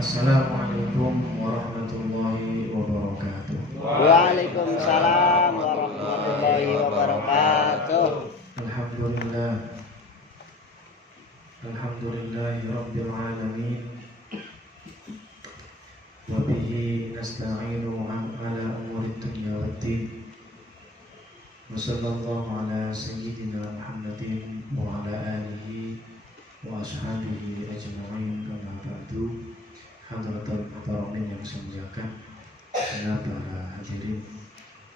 Assalamualaikum warahmatullahi wabarakatuh. Waalaikumsalam warahmatullahi wabarakatuh. Alhamdulillah. Alhamdulillahi rabbil alamin. Wa bihi nasta'inu ala umuri dunya waddin. Wa sallallahu ala sayyidina Muhammadin wa ala alihi wa ashabihi ajma'in. Kama ba'du. Hadratul muhtaramin yang saya muliakan, para hadirin,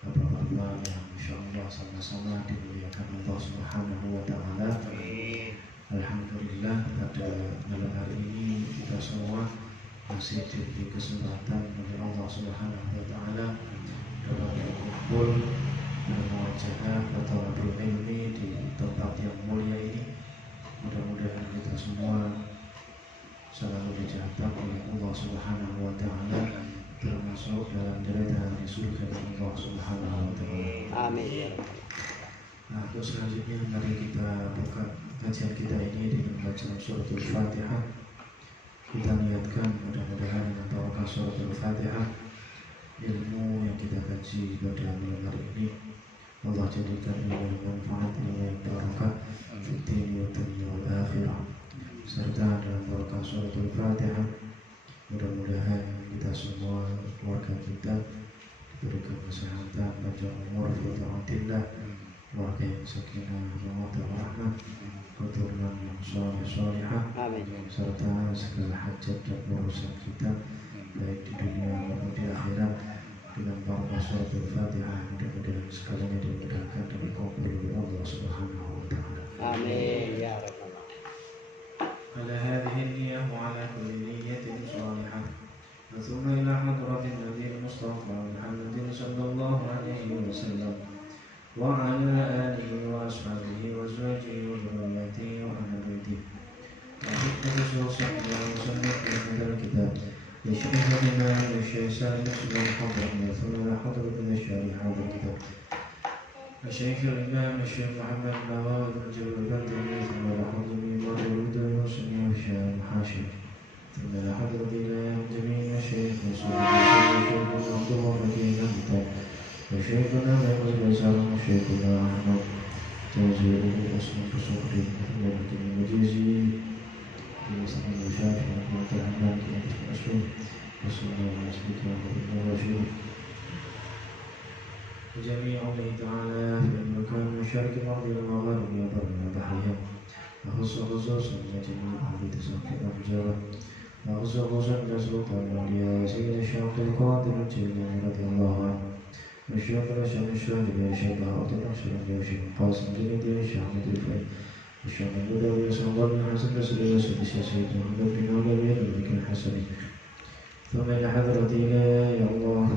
bapak-bapak yang insyaallah sama-sama dimuliakan Allah Subhanahu wa taala. Alhamdulillah, pada malam hari ini kita semua masih diberi kesempatan oleh Allah Subhanahu wa taala dapat berkumpul bermuajahah atau berilmi di tempat yang mulia ini. Mudah-mudahan kita semua selalu dicatat oleh Allah Subhanahu wa taala termasuk dalam deretan surga Allah Subhanahu wa taala. Amin. Nah, terus selanjutnya mari kita buka kajian kita ini dengan bacaan suratul Fatihah. Kita niatkan mudah-mudahan dengan barokah suratul Fatihah ilmu yang kita kaji pada malam hari ini Allah jadikan ilmu yang manfaat, ilmu yang barokah fid dunya wal akhirah. Serta dalam barokah suratul Fatihah mudah-mudahan kita semua, keluarga kita diberikan kesehatan, panjang umur, taatillah, keluarga yang sakinah, mawaddah warahmah, keturunan yang saleh-salihah, serta segala hajat dan urusan kita baik di dunia maupun di akhirat dengan barokah suratul Fatihah. Mudah-mudahan segalanya dimudahkan dan dikabul oleh Allah Subhanahu wa taala. Amin ya rabbal alamin. على هذه النية وعلى كل نية صالحة ثم إلى حضرة النبي المصطفى محمد صلى الله عليه وسلم وعلى آله وأصحابه وأزواجه وذريته وأهل بيته وحكمة وصحبه وسلم في هذا الكتاب لشيخ الإمام الشيخ سالم بن حضرة ثم إلى حضرة الشارع هذا الكتاب الشيخ الإمام الشيخ محمد نواف بن جبل البدري ثم إلى حضرة الإمام وسمي الشام حاشم ثم إلى حضرة الإمام جميع الشيخ وصحبه الشيخ عبد الله مدين الكتاب وشيخنا محمد بن وشيخنا أحمد توزيع اسم فصول ممكن المجيزي في مسلم الشافعي رحمة الرحمن في الأسود وصلى الله عليه وسلم وجميع الله تعالى في المكان المشارك الأرض والمغارب وبرنا بحرها وخصوصا جميع أهل تساقط الرجال وخصوصا سلطان الأولياء سيد الشيخ القادر الجيلاني رضي الله عنه والشيخ الأشهر الشاذلي الشيخ عبد الناصر الشيخ القاسم جليدي الشيخ أحمد الفريد الشيخ البدوي صلى الله عليه وسلم السيد سيد محمد بن علوي الملك الحسني ثم إلى حضرة يا الله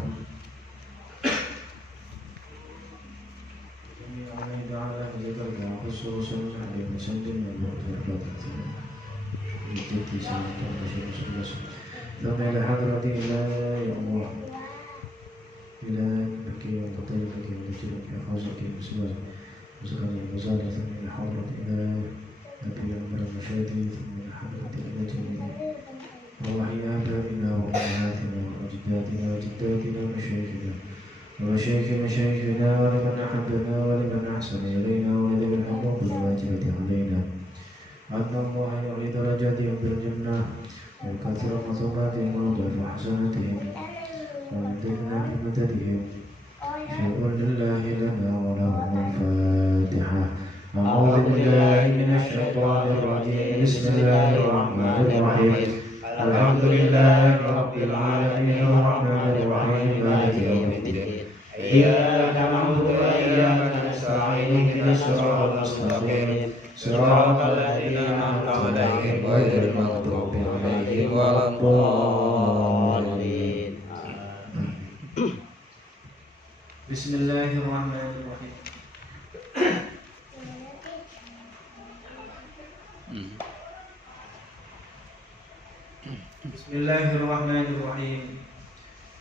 خصوصا على مسلم والمغفرة ثم إلى حضرة يا الله إلى بكي وطيب بكي وجلك يا خازك يا مسلم وزغني المزالة ثم إلى حضرة إلى نبي أمر المشاهدي ثم إلى حضرة إلى جميع روحنا آبائنا وأمهاتنا وأجدادنا وجداتنا ومشايخنا ومشايخ مشايخنا ولمن أحبنا ولمن أحسن إلينا ولذوي الحقوق الواجبة علينا أن الله يعلي درجاتهم بالجنة ويكثر مثوباتهم ويضاعف حسناتهم ويمددنا بمددهم شيء لله لنا ولهم الفاتحة. أعوذ بالله من الشيطان الرجيم. بسم الله الرحمن الرحيم. الحمد لله رب العالمين الرحمن الرحيم مالك يوم الدين إياك نعبد وإياك نستعين اهدنا الصراط المستقيم صراط الذين أنعمت عليهم غير المغضوب عليهم ولا الضالين. بسم الله الرحمن الرحيم. بسم الله الرحمن الرحيم.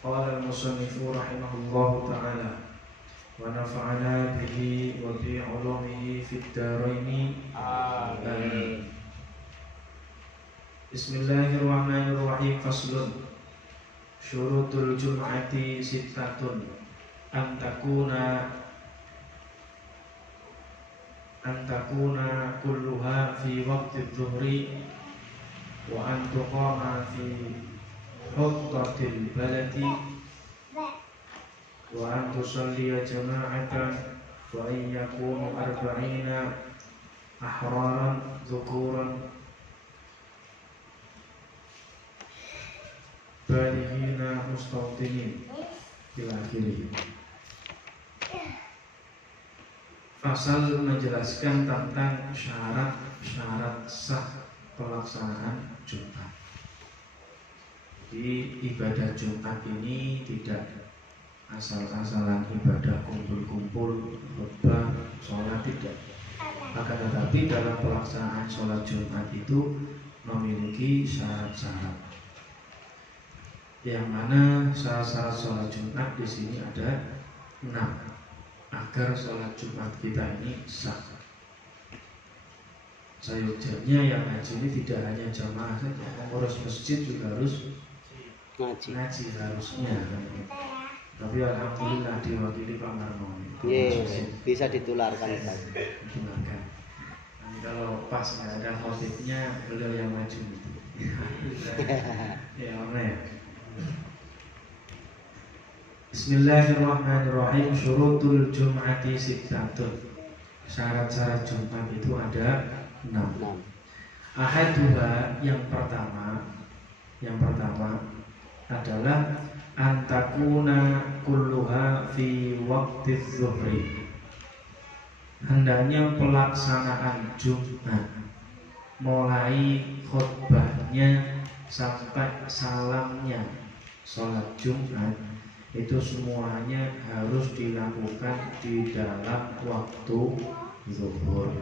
قال المصنف رحمه الله تعالى ونفعنا به وبعلومه في الدارين آمين. Bismillahirrahmanirrahim. Faslun. Syurutul jum'ati sittatun. Antakuna kulluha fi waqti dhuhri wa antuqama fi huttatil baladi wa antusalliya jama'atan wa in yakunu arba'ina ahraran dhukuran balighina mustawtinin ila akhirih. Pasal menjelaskan tentang syarat-syarat sah pelaksanaan Jumat. Di ibadah Jumat ini tidak asal-asalan ibadah kumpul-kumpul, khutbah, sholat, tidak. Akan tetapi dalam pelaksanaan sholat Jumat itu memiliki syarat-syarat. Yang mana syarat-syarat sholat Jumat di sini ada 6. Agar sholat Jumat kita ini sah. Sayujannya yang ngaji ini tidak hanya jamaah saja, pengurus masjid juga harus ngaji harusnya. Tapi alhamdulillah diwakili Pak Marmo. Bisa ditularkan. Ditularkan. Nanti kalau pas nggak ada khotibnya, beliau yang maju. Ya mana ya? Bismillahirrahmanirrahim. Syurutul jum'ati sittatun. Syarat-syarat Jumat itu ada 6. Ahaduha, yang pertama adalah antakuna kulluha fi waqti zuhri. Hendaknya pelaksanaan Jumat mulai khutbahnya sampai salamnya sholat Jumat itu semuanya harus dilakukan di dalam waktu zuhur.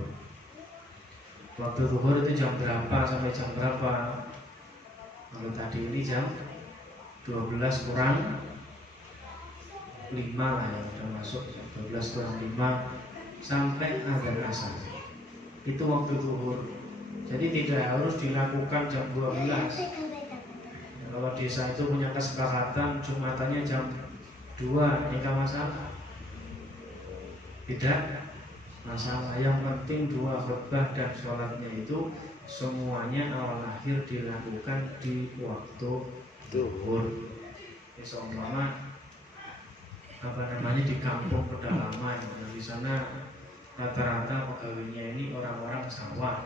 Waktu zuhur itu jam berapa sampai jam berapa? Kalau tadi ini jam 12 kurang 5 lah ya, udah masuk jam 12 kurang 5 sampai azan asar. Itu waktu zuhur. Jadi tidak harus dilakukan jam 12. Kalau desa itu punya kesepakatan Jumatannya jam 2, ini kan masalah. Tidak masalah. Yang penting 2 khutbah dan sholatnya itu semuanya awal akhir dilakukan di waktu zuhur. Seumpama di kampung pedalaman, di sana rata-rata pegawainya ini orang-orang sawah.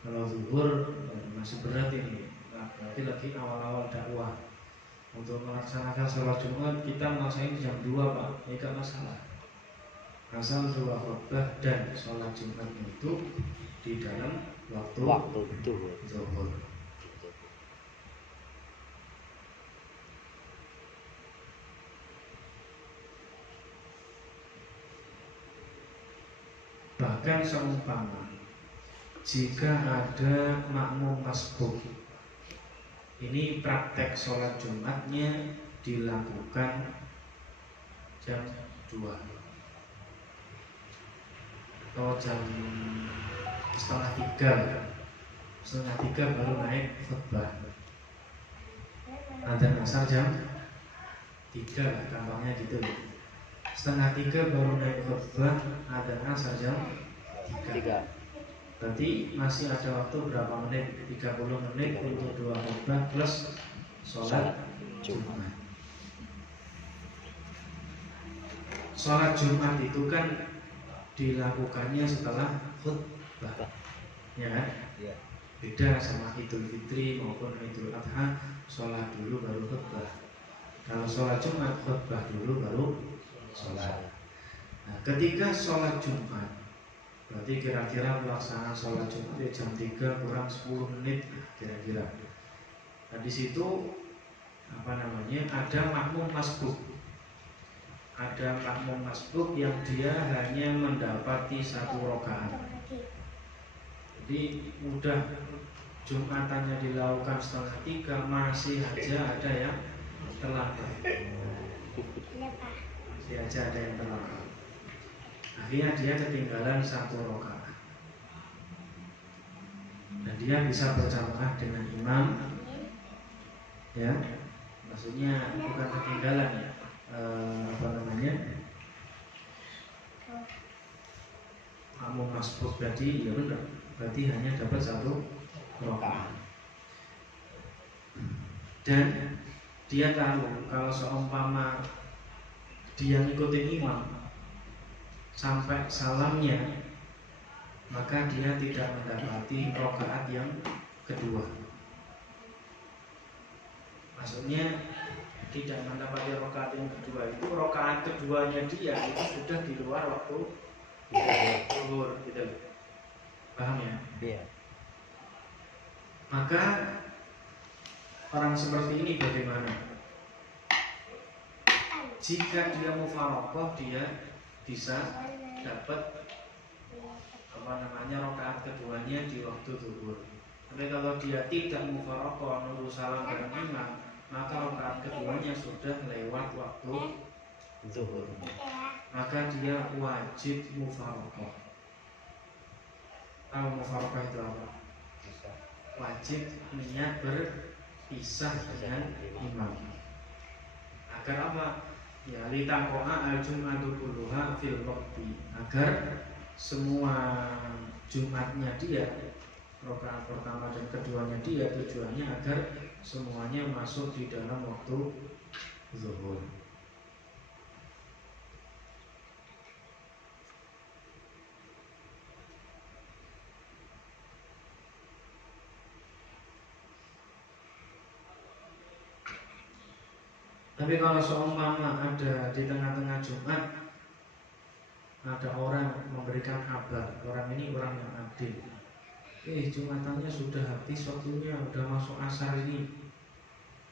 Kalau zuhur masih berat ini. Berarti lagi awal-awal dakwah. Untuk melaksanakan sholat Jumat kita melaksanakan jam 2 Pak, ini gak masalah. Asal 2 khutbah dan sholat Jumat itu di dalam waktu zuhur. Bahkan seumpama jika ada makmum masbuk, ini praktek sholat Jumatnya dilakukan jam 2 atau jam setengah tiga baru naik khutbah. Adzan asar jam 3, gampangnya gitu. Setengah 3 baru naik khutbah, adzan asar jam 3. Berarti masih ada waktu berapa menit? 30 menit untuk 2 khutbah plus sholat Jumat. Sholat Jumat itu kan dilakukannya setelah khutbah, ya kan? Beda sama Idul Fitri maupun Idul Adha, sholat dulu baru khutbah. Kalau sholat Jumat, khutbah dulu baru sholat. Nah, ketika sholat Jumat, berarti kira-kira pelaksanaan sholat Jumat jam 3 kurang 10 menit kira-kira. Nah di situ ada makmum masbuk. Ada makmum masbuk yang dia hanya mendapati 1 rakaat. Jadi mudah Jumatannya dilakukan setengah 3, masih aja ada yang terlambat. Akhirnya dia ketinggalan 1 rakaat. dan dia bisa berjamaah dengan imam, ya, maksudnya bukan ketinggalan ya, apa namanya, kamu masbuk berarti ya benar, berarti hanya dapat 1 rakaat. Dan dia tahu kalau seumpama dia ngikutin imam sampai salamnya, maka dia tidak mendapati rakaat yang kedua. Maksudnya tidak mendapati rakaat yang kedua itu rakaat keduanya dia itu sudah di luar waktu zuhur, gitu. Paham ya? Iya. Maka orang seperti ini bagaimana? Jika dia mufaraqah, dia bisa dapat apa namanya rakaat keduanya di waktu zuhur. Tapi kalau dia tidak mufaraqah, nunggu salam bareng imam, maka rakaat keduanya sudah lewat waktu Zuhur. maka dia wajib mufaraqah. Tahu mufaraqah itu apa? Wajib niat berpisah dengan imam. Agar apa? Ya litaqo'a al-jum'atu kulluha fil waqti. Agar semua Jumatnya dia, rakaat pertama dan keduanya dia, tujuannya agar semuanya masuk di dalam waktu zuhur. Tapi kalau seumpama ada di tengah-tengah Jumat ada orang memberikan kabar, orang ini orang yang adil, Jumatannya sudah habis waktunya, sudah masuk asar ini.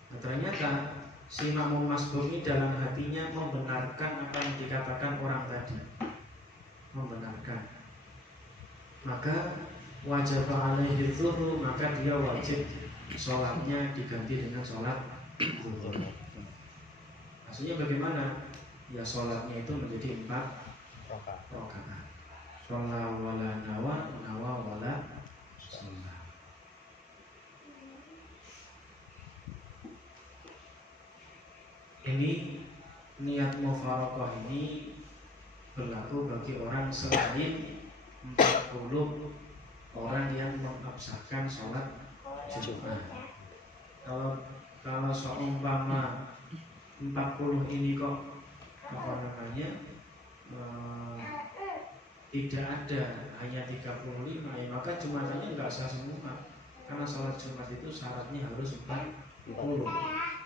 Nah, ternyata si makmum masbuk ini dalam hatinya membenarkan apa yang dikatakan orang tadi, membenarkan. Maka wajib alaihi zuhur, maka dia wajib sholatnya diganti dengan sholat zuhur. Maksudnya bagaimana? Ya sholatnya itu menjadi 4 rakaat. Sholat wala nawa, nawa wala sholat. Ini niat mufaraqah ini berlaku bagi orang selain 40 orang yang mengabsahkan sholat Jumat. Kalau seumpama 40 ini kok apa namanya tidak ada, hanya 35, ya maka Jumatannya nggak sah semua. Karena sholat Jumat itu syaratnya harus 40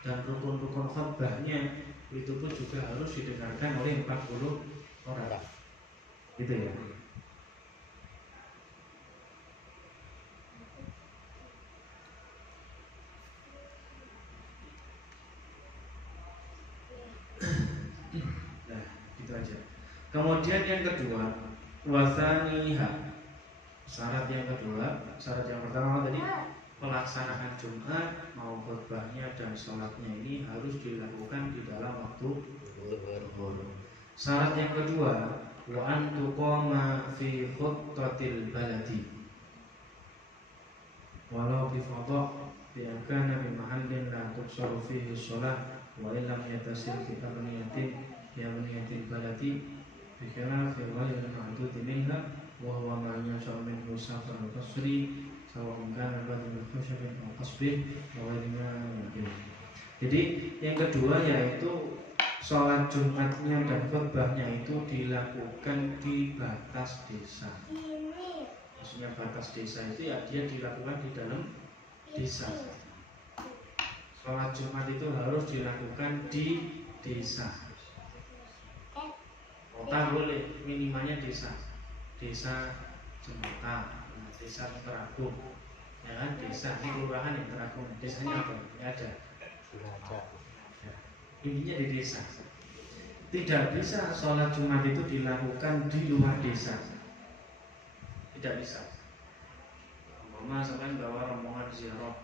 dan rukun-rukun khutbahnya itu pun juga harus didengarkan oleh 40 orang. Gitu ya. Nah, gitu aja. Kemudian yang kedua, wasaniha. Syarat yang kedua, syarat yang pertama tadi pelaksanaan Jumat mau khutbahnya dan sholatnya ini harus dilakukan di dalam waktu zuhur. Syarat yang kedua, wa an tuqama fi khuttatil baladi. Walau bi fadha bi kana bi mahallin la tuqsaru fihi shalah wa illam yatasir fi amniyatin baladi bi khilafi ghayri ma'dud minha wa huwa ma yasha min safar al-qasri sawa'un kana badal khusybin aw qasbin wa ghayri ma yaqin. Jadi yang kedua yaitu sholat Jumatnya dan khutbahnya itu dilakukan di batas desa. Maksudnya batas desa itu ya dia dilakukan di dalam desa. Sholat Jumat itu harus dilakukan di desa. Kota boleh, minimalnya desa. Desa Jembatan, desa Teragung, ya kan? Desa ini kelurahan yang Teragung. Desanya apa? Ya ada. Intinya di desa. Tidak bisa sholat Jumat itu dilakukan di luar desa. Tidak bisa. Mama sampai bawa rombongan ziarah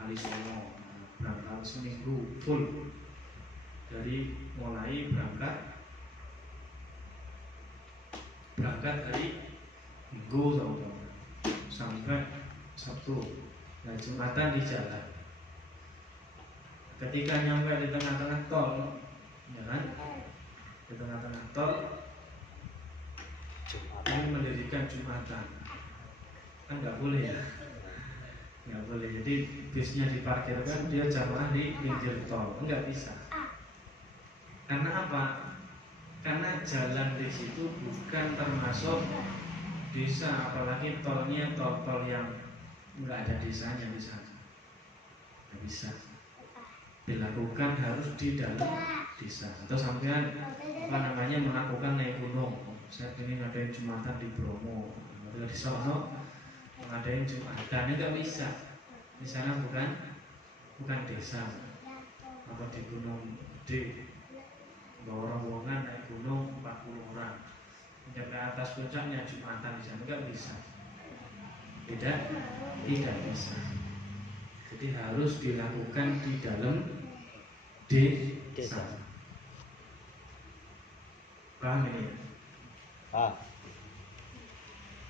Wali Songo, berangkat seminggu full dari mulai berangkat hari Minggu sampai sampai Sabtu. Nah, Jumatan di jalan. Ketika nyampe di tengah-tengah tol, ya kan? Di tengah-tengah tol ini mendirikan Jumatan. Kan nggak boleh ya? Nggak boleh. Jadi bisnya diparkirkan, dia jamaah di pinggir tol. Nggak bisa. Karena apa? Karena jalan di situ bukan termasuk desa, apalagi tolnya tol-tol yang nggak ada desanya di sana. Nggak bisa. Dilakukan harus di dalam desa. Atau sampean melakukan naik gunung. Saya ingin ngadain Jumatan di Bromo, atau di Solo, ngadain Jumatan, nggak bisa. Di sana bukan desa. Atau di Gunung Gede, bawa rombongan naik gunung 40 orang, ke atas puncaknya Jumatan di sana, nggak bisa. Tidak bisa. Jadi harus dilakukan di dalam desa. Paham ini?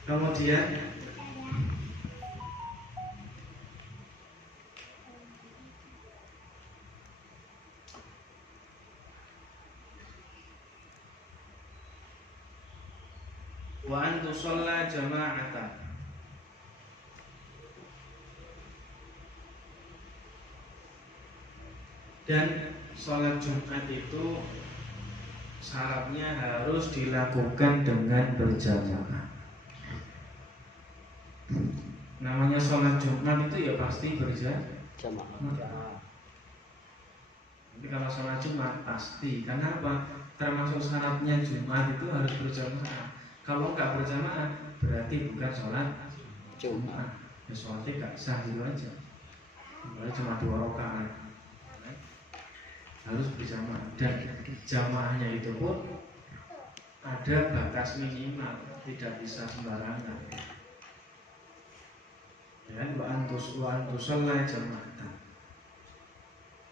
Kemudian wa an tusalla jama'atan. Dan sholat Jumat itu syaratnya harus dilakukan dengan berjamaah. Namanya sholat Jumat itu ya pasti berjamaah. Tapi kalau sholat Jumat pasti, karena apa? Termasuk syaratnya Jumat itu harus berjamaah. Kalau nggak berjamaah berarti bukan sholat Jumat. Ya sholatnya nggak sah gitu aja. Cuma 2 rakaat. Harus berjamaah, dan jamaahnya itu pun ada batas minimal, tidak bisa sembarangan. Dan wa antusalla jama'atan.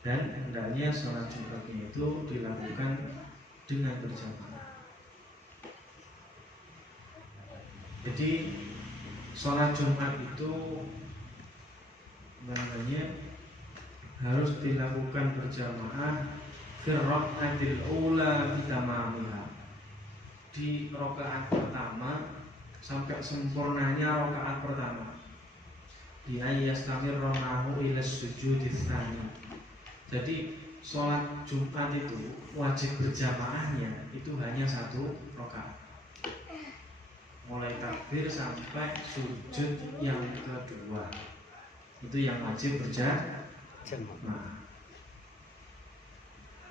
Dan hendaknya sholat Jumatnya itu dilakukan dengan berjamaah. Jadi sholat Jumat itu harus dilakukan berjamaah fi rakaatil ula bitamamiha. Di rakaat pertama sampai sempurnanya rakaat pertama. Di ayastamirra ma'hu ila sujudits tsani. Jadi sholat Jumat itu wajib berjamaahnya itu hanya 1 rakaat. Mulai takbir sampai sujud yang kedua. Itu yang wajib berjamaah.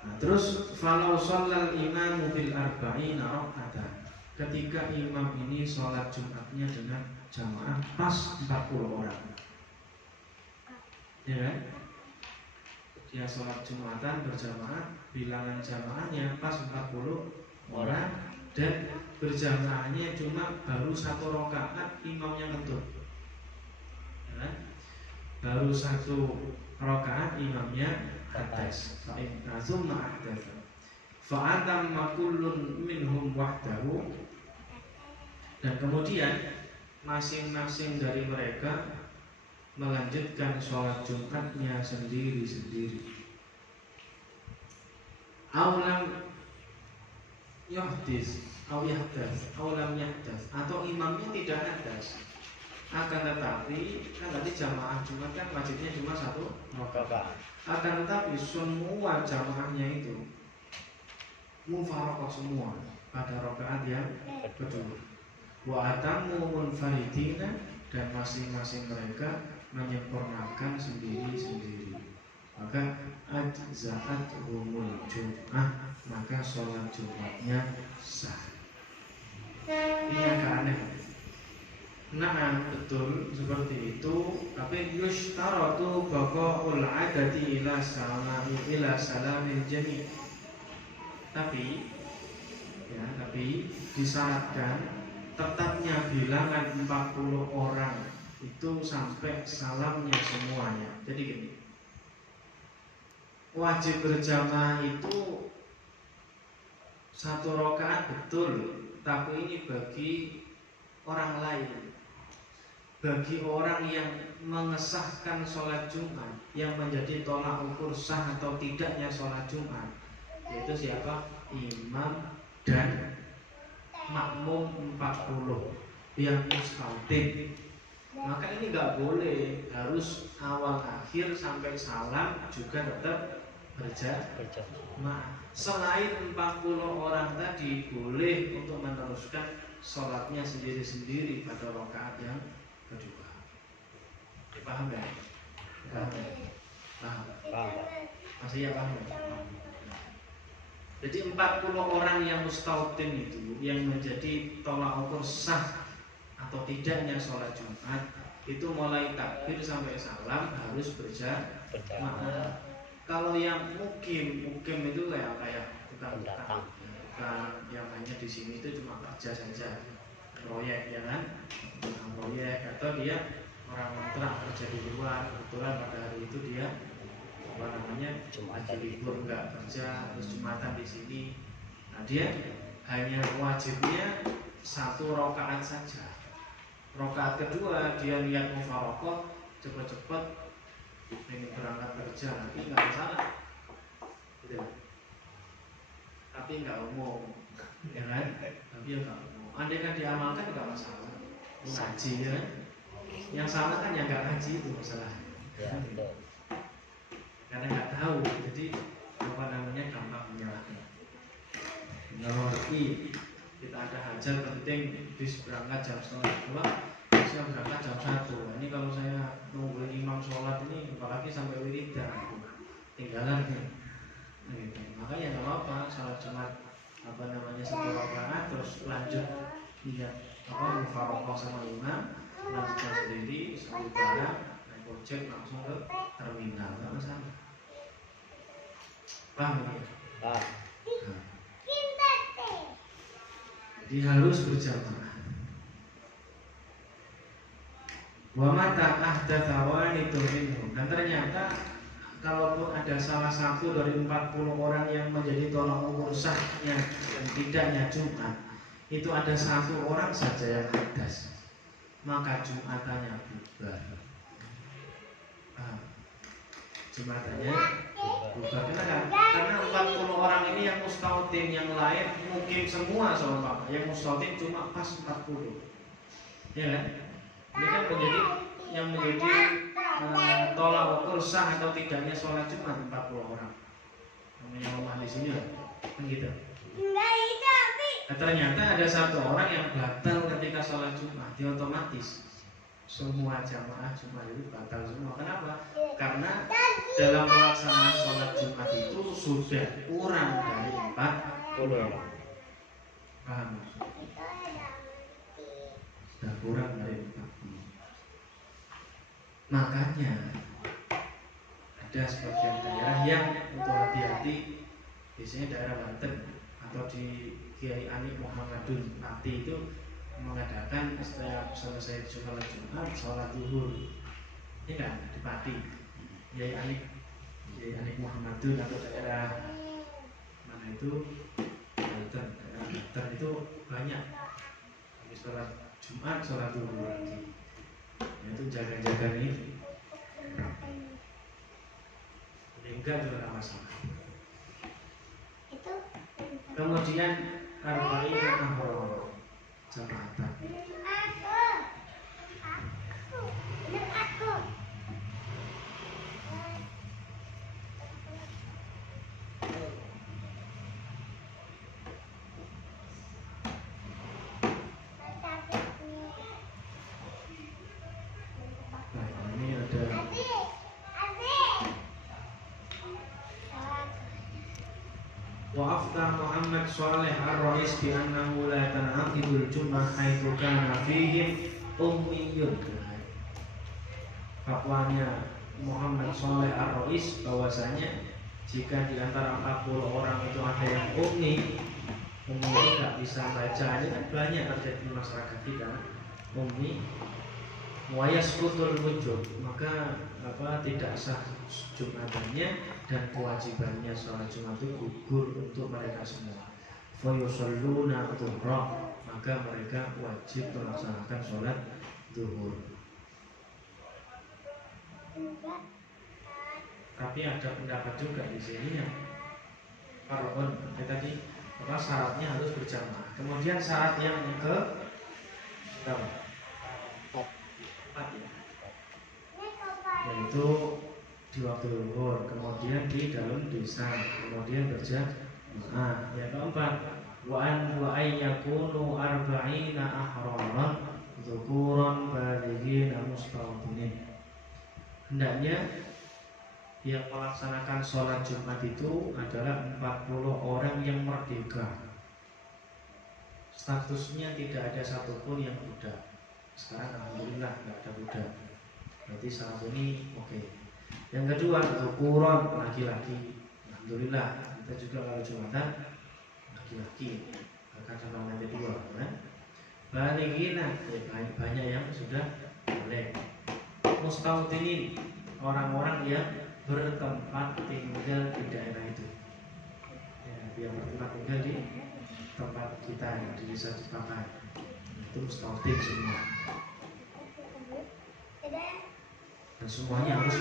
Nah, terus falau shallal imamu bil arba'ina raka'atan. Ketika imam ini sholat Jumatnya dengan jamaah pas 40 orang, ya kan? Dia sholat Jumatan berjamaah, bilangan jamaahnya pas 40 orang, dan berjamaahnya cuma baru 1 rakaat, imamnya ngentut, ya kan? Baru 1 rakaat imamnya atas. Fa'inazumma ahdatha fa'atamma kullun minhum wahdahu. Dan kemudian masing-masing dari mereka melanjutkan sholat Jumatnya sendiri-sendiri. Aulam yahdis, aulam yahdas, atau imamnya tidak hadas. Akan tetapi kan tadi jamaah Jumat kan wajibnya cuma 1 rakaat. Akan tetapi semua jamaahnya itu mufaraqah semua pada rakaat yang kedua. Wa atamu munfaridina, dan masing-masing mereka menyempurnakan sendiri-sendiri. Maka ajza'athumul jum'ah, maka sholat Jumatnya sah. Ini agak aneh. Nah, betul seperti itu. Tapi yushtaratu baqa'ul adati ila salamil jami'. Tapi disyaratkan tetapnya bilangan 40 orang itu sampai salamnya semuanya. Jadi gini, wajib berjamaah itu 1 rakaat betul, tapi ini bagi orang lain. bagi orang yang mengesahkan sholat Jumat, yang menjadi tolak ukur sah atau tidaknya sholat Jumat, yaitu siapa? Imam dan makmum 40 yang mustautin. Maka ini nggak boleh, harus awal akhir sampai salam juga tetap berjamaah. Selain 40 orang tadi, boleh untuk meneruskan sholatnya sendiri-sendiri pada rakaat yang kedua. Paham ya? Paham. Masih ya paham? Jadi 40 orang yang mustautin itu, yang menjadi tolak ukur sah atau tidaknya sholat Jumat, itu mulai takbir sampai salam harus berjamaah. Kalau yang mukim itu kayak tukang yang hanya di sini itu cuma kerja saja, proyek ya kan, tukang proyek, atau dia orang kontrak kerja di luar, kebetulan pada hari itu dia Jumatan libur nggak kerja, terus Jumatan di sini. Nah dia hanya wajibnya 1 rakaat saja. Rakaat kedua dia lihat mufarokoh, cepet-cepet ingin berangkat kerja, nanti nggak masalah, gitu. Tapi nggak umum, ya kan? Tapi ya nggak umum. Andai kan diamalkan nggak masalah. Ngaji ya, yang salah kan yang nggak ngaji itu masalahnya. Ya, betul. Karena nggak tahu, jadi gampang menyalahkan. Ngerti kita ada hajat penting bis berangkat jam 1:30, saya berangkat jam 1. Ini kalau saya nungguin imam sholat ini, apalagi sampai wiridan, tinggalan nih. Gitu. Makanya nggak apa-apa sholat Jumat 1 rakaat terus lanjut lihat mufarokoh sama imam, lanjutkan sendiri sambil barang naik ojek langsung ke terminal, nggak masalah. Paham ya? Paham. Jadi harus berjamaah. Wa mata ahdatsa wanitun minhum. Dan ternyata kalaupun ada salah satu dari 40 orang yang menjadi tolak ukur sahnya dan tidaknya Jumat, itu ada 1 orang saja yang hadas, maka Jumatannya bubar. Jumatannya bubar. Karena 40 orang ini yang mustautin, yang lain mungkin semua soal yang mustautin cuma pas 40, ya kan? Ini kan menjadi tolak ukur sah atau tidaknya sholat Jumat 40 orang. Namanya rumah di sini lah, kan gitu. Nah, ternyata ada 1 orang yang batal ketika sholat Jumat, dia otomatis semua jamaah Jumat itu batal semua. Kenapa? Karena dalam pelaksanaan sholat Jumat itu sudah kurang dari 40 orang. Paham? Sudah kurang dari 40. Makanya ada sebagian daerah yang untuk hati-hati, biasanya daerah Banten atau di Kiai Ani Muhammadun Pati itu mengadakan setelah selesai sholat Jumat, sholat zuhur, ini kan di Pati. Kiai Ani Muhammadun atau daerah mana itu Banten, daerah Banten itu banyak habis sholat Jumat, sholat zuhur lagi. Itu jaga-jaga itu. Enggak juga tidak masalah. Kemudian arba'in ahro jamaatan. Wa'afta Muhammad Saleh Ar-Rais bi annahu la tan'aqidul jum'ah haitsu kana fihim ummiyun. Fatwanya Muhammad Saleh Ar-Rais bahwasanya jika di antara 40 orang itu ada yang ummi nggak bisa baca, ini kan banyak terjadi di masyarakat kita, ummi wayasqutul wujub, maka tidak sah Jumatannya dan kewajibannya sholat Jumat itu gugur untuk mereka semua. Fayusalluna dhuhra, maka mereka wajib melaksanakan sholat zuhur. Tapi ada pendapat juga di sini yang fardhun tadi apa syaratnya harus berjamaah. Kemudian syarat yang ke berapa? 4 ya. Yaitu di waktu zuhur, kemudian di dalam desa, kemudian berjamaah. Yang keempat, wa ayyakunu arba'ina ahraran dzukuran balighina mustawdinin. Hendaknya yang melaksanakan sholat Jumat itu adalah 40 orang yang merdeka. Statusnya tidak ada satupun yang budak. Sekarang alhamdulillah nggak ada budak. Berarti saat ini oke. Yang kedua, dzukuran laki-laki. Alhamdulillah kita juga kalau Jumatan laki-laki. Bahkan sama lantai 2 kan? Balighina banyak yang sudah boleh. Mustawdinin orang-orang yang bertempat tinggal di daerah itu, ya, yang bertempat tinggal di tempat kita di desa Cipakai itu mustawdin semua, dan semuanya harus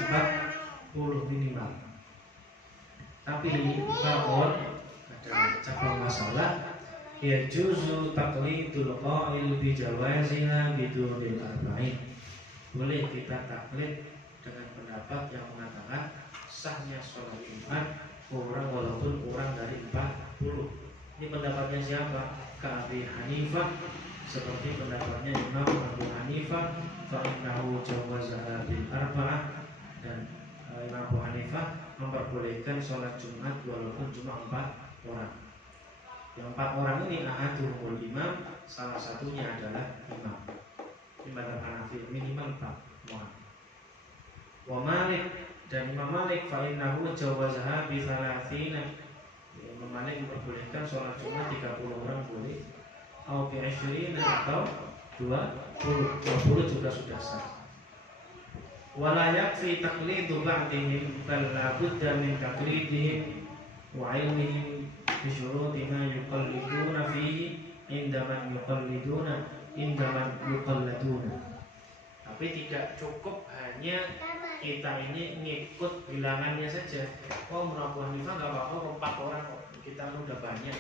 40 minimal. Tapi bahwa ada cabang masalah, ya juzu taqlidul qail bi jawaziha bidunil arba'in. Boleh kita taklid dengan pendapat yang mengatakan sahnya sholat Jumat walaupun kurang dari 40. Ini pendapatnya siapa? Abi Hanifah, seperti pendapatnya Imam Abu Hanifah, fa'innahu jawazaha bil arba'ah, dan Imam Abu Hanifah memperbolehkan sholat Jumat walaupun cuma 4 orang. Yang 4 orang ini ahaduhumul imam, salah satunya adalah imam. Ini madzhab Hanafi minimal 4 orang. Wa Malik, dan Imam Malik fa innahu jawazaha bi 30. Imam Malik memperbolehkan sholat Jumat 30 orang boleh, atau bi 20 atau 20 juga sudah sah. Wala yakfi taqlidu ba'dihim bal la budda min taqlidihim wa ilmihim bi syuruti ma yuqalliduna fihi inda man yuqalladuna. Tapi tidak cukup hanya kita ini ngikut bilangannya saja. Oh, menurut Abu Hanifah nggak apa-apa 4 orang kok. Kita udah banyak,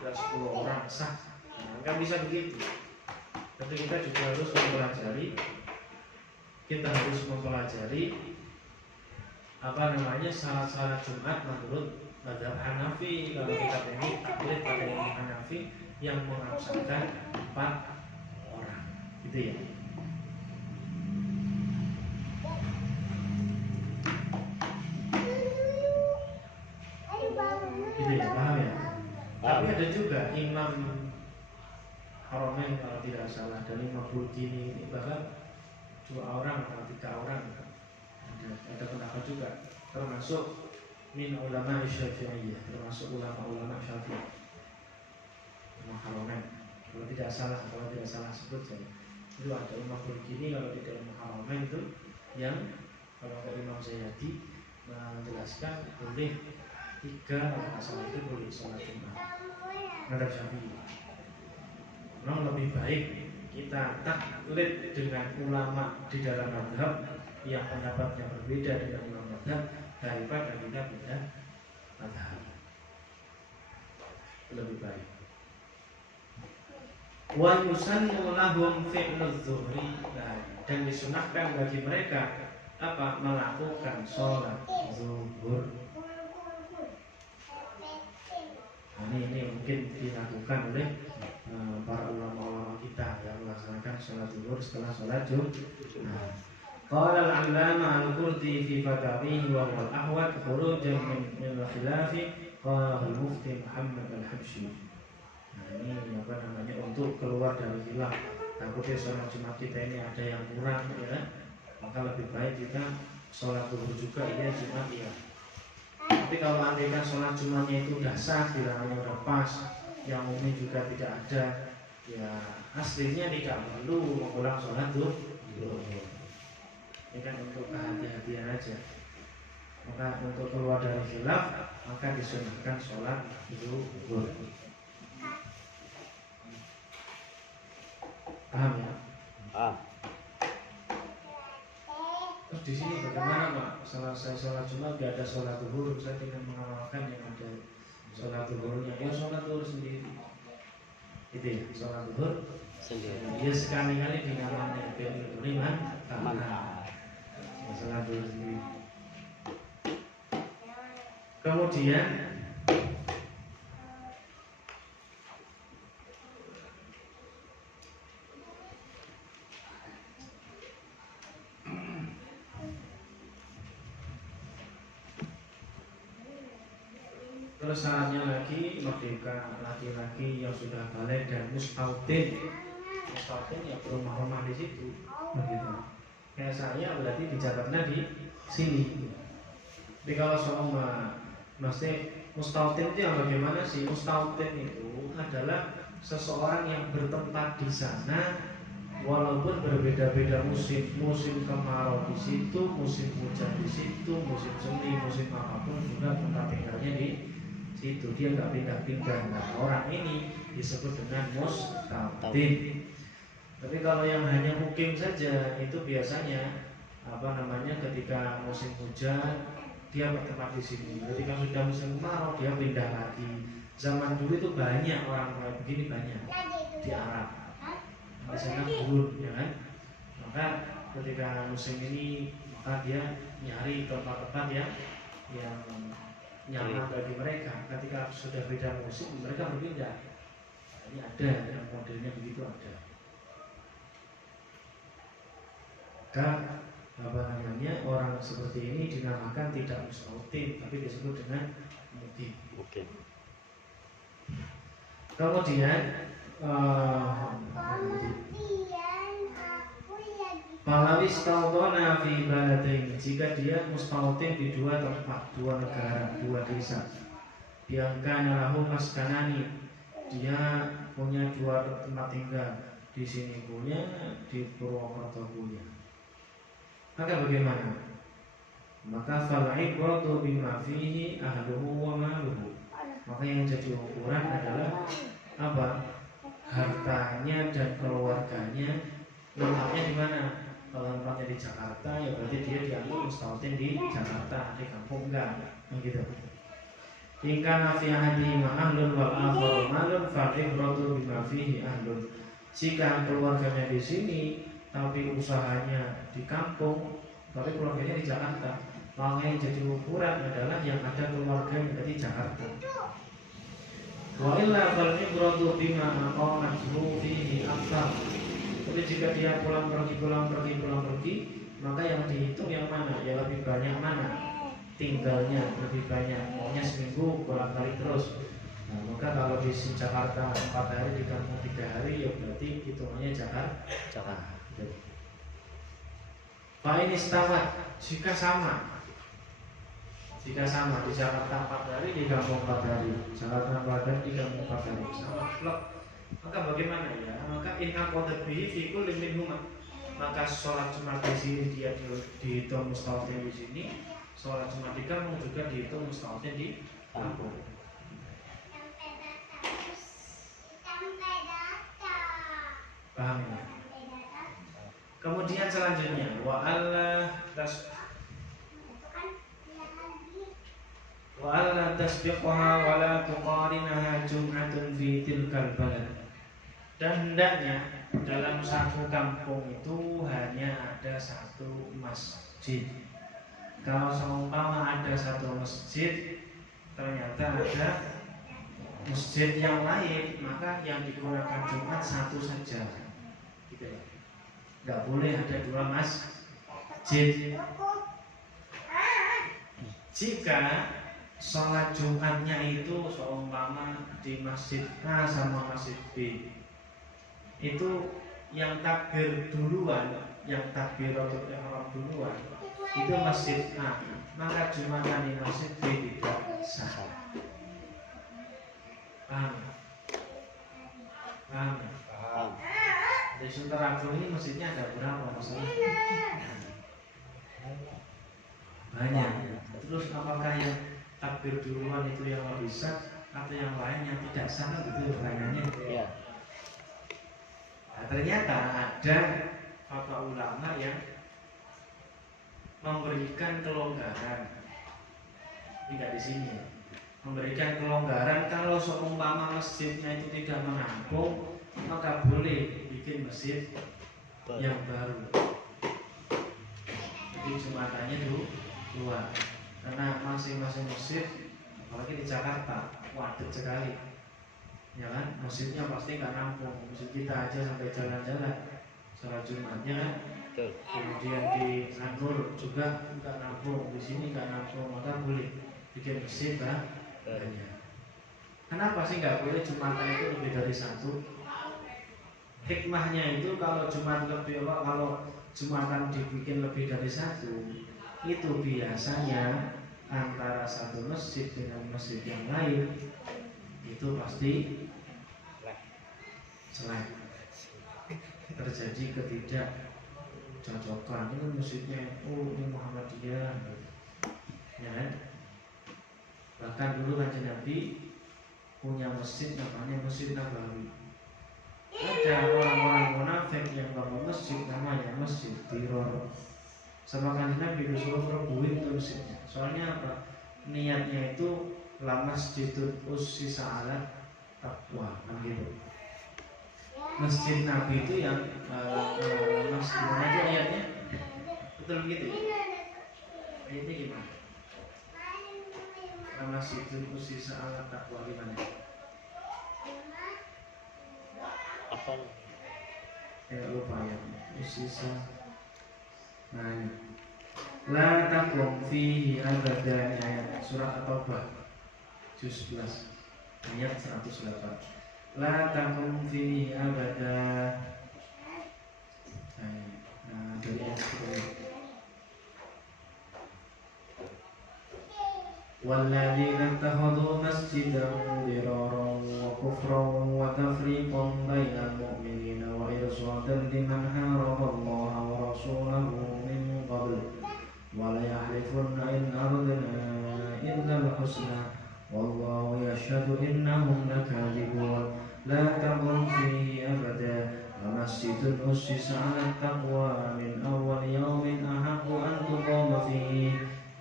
udah 10 orang sah. Nah, nggak bisa begitu. Tapi kita juga harus mempelajari. Kita harus mempelajari syarat-syarat Jumat menurut madzhab Hanafi. Kalau kita ini taklid pada Imam Hanafi yang melaksanakan 4 orang, gitu ya. Gitu ya, paham ya? Tapi ada juga Imam Haramain kalau tidak salah, dan Imam Burkini ini bahkan 2 orang atau 3 orang. Ada pendapat juga, termasuk min ulama Syafi'iyah, termasuk ulama-ulama Syafi'i. Imam Haramain kalau tidak salah sebut saya. Itu ada Imam Burkini kalau tidak Imam Haramain itu yang kalau dari Imam Zayyadi menjelaskan boleh 3 masalah itu boleh sholat Jumat. Madhab Syafi'i. Memang lebih baik kita taklid dengan ulama di dalam madhab yang pendapatnya berbeda dengan ulama madhab daripada kita beda madhab. Lebih baik. Wa yusannu lahum fi'ludz zuhri, dan disunahkan bagi mereka melakukan sholat zuhur. Ini mungkin dilakukan oleh para ulama-ulama kita yang melaksanakan sholat zuhur setelah sholat Jumat. Qala al-'allama al-Qurdi fi fatawihi wa huwa al-ahwat khurujan min al-khilafi qala al-mufti Muhammad al-Habsyi. Nah, ini untuk keluar dari khilaf. Takutnya sholat Jumat kita ini ada yang kurang, ya. Maka lebih baik kita sholat zuhur juga, ya Jumat ya. Tapi kalau andaikan sholat Jumatnya itu udah sah, bilangannya udah pas, yang umumnya juga tidak ada, ya aslinya tidak perlu mengulang sholat zuhur. Ini kan untuk kehati-hatian aja. Maka untuk keluar dari khilaf, maka disunahkan sholat zuhur. Paham ya? Paham. Terus di sini bagaimana Pak? Selesai sholat Jumat gak ada sholat zuhur, saya ingin mengamalkan yang ada sholat zuhurnya. Ya sholat zuhur sendiri. Itu ya, sholat zuhur Sendiri. ya sekali-kali di namanya ini mantap. Sholat zuhur sendiri. Kemudian terus syaratnya lagi merdeka laki-laki yang sudah balik dan mustautin ya berumah-rumah di situ begitu. Kayak saya berarti di Jakarta di sini. Tapi kalau sama mesti mustautin itu yang bagaimana sih? Mustautin itu adalah seseorang yang bertempat di sana walaupun berbeda-beda musim kemarau di situ, musim hujan di situ, musim semi, musim apapun juga tempat tinggalnya di situ, dia nggak pindah-pindah. Nah, orang ini disebut dengan mustautin. Tapi kalau yang hanya mukim saja itu biasanya ketika musim hujan dia bertempat di sini, ketika sudah musim kemarau dia pindah lagi. Zaman dulu itu banyak orang kayak begini, banyak di Arab, di sana gurun, ya kan? Maka ketika musim ini maka dia nyari tempat-tempat yang nyaman bagi mereka. Ketika sudah beda musim mereka berpindah. Nah, ini ada yang modelnya begitu ada. Orang seperti ini dinamakan tidak mustautin tapi disebut dengan mukim. Kemudian Falawis taudona fi baladain, jika dia mustautin di dua tempat, dua negara, dua desa. Biangkan lahu maskanani, dia punya dua tempat tinggal, di sini punya, di Purwokerto punya. Maka bagaimana? Maka fal'ibratu bima fihi ahluhu wa maluhu. Maka yang jadi ukuran adalah apa? Hartanya dan keluarganya. Tempatnya di mana? Kalau tempatnya di Jakarta, ya berarti dia dianggap mustautin di Jakarta, di kampung enggak, begitu. Ingkana fi ahadihima ahlun wal akharu malun fal'ibratu bima fihi ahlun. Jika keluarganya di sini tapi usahanya di kampung, tapi keluarganya di Jakarta, maka yang jadi ukuran adalah yang ada keluarga yang ada di Jakarta. Wa illa fal ibratu bima aqamathu fihi akthar. Tapi jika dia pulang pergi, maka yang dihitung yang mana? Ya lebih banyak mana? Tinggalnya lebih banyak, maunya seminggu bolak-balik terus. Nah, maka kalau di Jakarta 4 hari, di kampung 3 hari, ya berarti hitungannya Jakarta. Pak ini setawat jika sama di Jakarta 4 hari, di kampung 4 hari, Jakarta 4 hari, di kampung 4 hari, sama klub. Maka bagaimana ya? Maka in aqadat bihi fi kulli minhuma. Maka sholat Jumat di sini dia dihitung mustautin di sini, sholat Jumat di kampung juga dihitung mustautin di kampung. Paham ya? Kemudian selanjutnya wa alla tasbiqaha wa la tuqarinaha jum'atun fi tilkal balad. Dan hendaknya dalam satu kampung itu hanya ada satu masjid. Kalau seumpama ada satu masjid, ternyata ada masjid yang lain, maka yang digunakan Jumat satu saja. Gitu ya. Nggak boleh ada dua masjid. Jika sholat Jumatnya itu seumpama di masjid A sama masjid B, itu yang takbir duluan, yang takbiratul ihram duluan itu masjid A, maka Jumatan di masjid B tidak sah. Paham? Di Sunter Agung ini masjidnya ada berapa masalah? Banyak. Terus apakah yang takbir duluan itu yang lebih sah atau yang lain yang tidak sah? Itu pertanyaannya. Iya. Nah, ternyata ada fatwa ulama yang memberikan kelonggaran. Tidak di sini. Memberikan kelonggaran kalau seumpama masjidnya itu tidak menampung, maka boleh bikin masjid yang baru. Jadi jumlatannya itu luar. Karena masing-masing masjid, apalagi di Jakarta, waduh sekali. Ya kan, masjidnya pasti nggak nampung. Masjid kita aja sampai jalan-jalan sholat Jumatnya kan. Kemudian di Anur juga nggak nampung, di sini nggak nampung, maka boleh bikin masjid banyak. Kenapa sih nggak boleh Jumatan itu lebih dari satu? Hikmahnya itu kalau Jumat lebih kalau Jumatan dibikin lebih dari satu, itu biasanya antara satu masjid dengan masjid yang lain itu pasti selek, terjadi ketidakcocokan. Ini masjidnya ini Muhammadiyah, ya kan? Bahkan dulu Kanjeng Nabi punya masjid namanya Masjid Nabawi. Ada orang-orang munafik yang bangun masjid namanya Masjid Dirar. Sama Kanjeng Nabi disuruh rebuin itu masjidnya. Soalnya apa? Niatnya itu la masjidun ussisa ala taqwa, kan gitu. Masjid Nabi itu yang masjid aja ayatnya betul begitu ya? Ayatnya gimana? La masjidun ussisa ala taqwa gimana? Apa? Lupa ya. Ussisa. Nah, la taqum fihi abadan, ayat surat At-Taubah juz 11 ayat 108. La taqum fihi abadan. Nah, dari ayat 10. Walladzina ittakhadhu masjidan diraran wa kufran wa tafriqan bainal mu'minina wa irsadan liman harama Allah wa rasulahu min qabl wa la yahlifunna in aradna illa al-husna wallahu yashhadu innahum lakadibun. La taqum fihi abada wa masjidun ussisa 'ala taqwa min awwal yawmin ahaqqu an tuqama fihi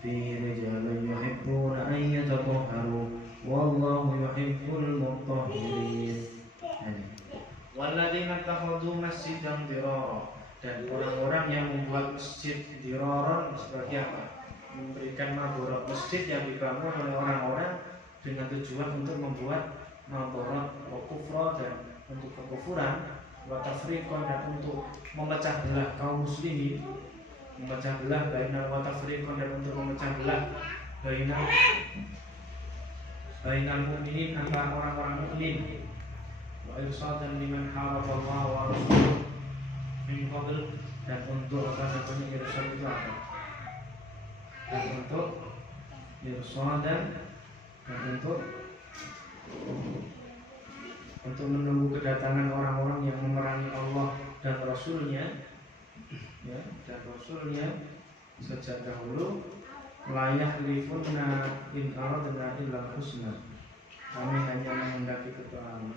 rijalun yuhibbuna an yatatahharu wallahu yuhibbul mutahhirin. Walladzina ittakhadhu masjidan dirara, dan orang-orang yang membuat masjid diraran sebagai apa? Memberikan madharat. Masjid yang dibangun oleh orang-orang dengan tujuan untuk membuat madharat wa kufra, dan untuk kekufuran, wa tafriqan, dan untuk memecah belah kaum muslimin, memecah belah bainal wa tafriqan, dan untuk memecah belah bainal mu'minin, antara orang-orang mukmin, wa irsadan liman haraballahu wa rasulahu min qabl, dan untuk apa namanya irsad itu apa? Dan untuk irsadan, dan untuk menunggu kedatangan orang-orang yang memerangi Allah dan Rasulnya, ya, dan Rasulnya sejak dahulu. Layak lifunna in aradna illa husna, kami hanya menghendaki kebaikan.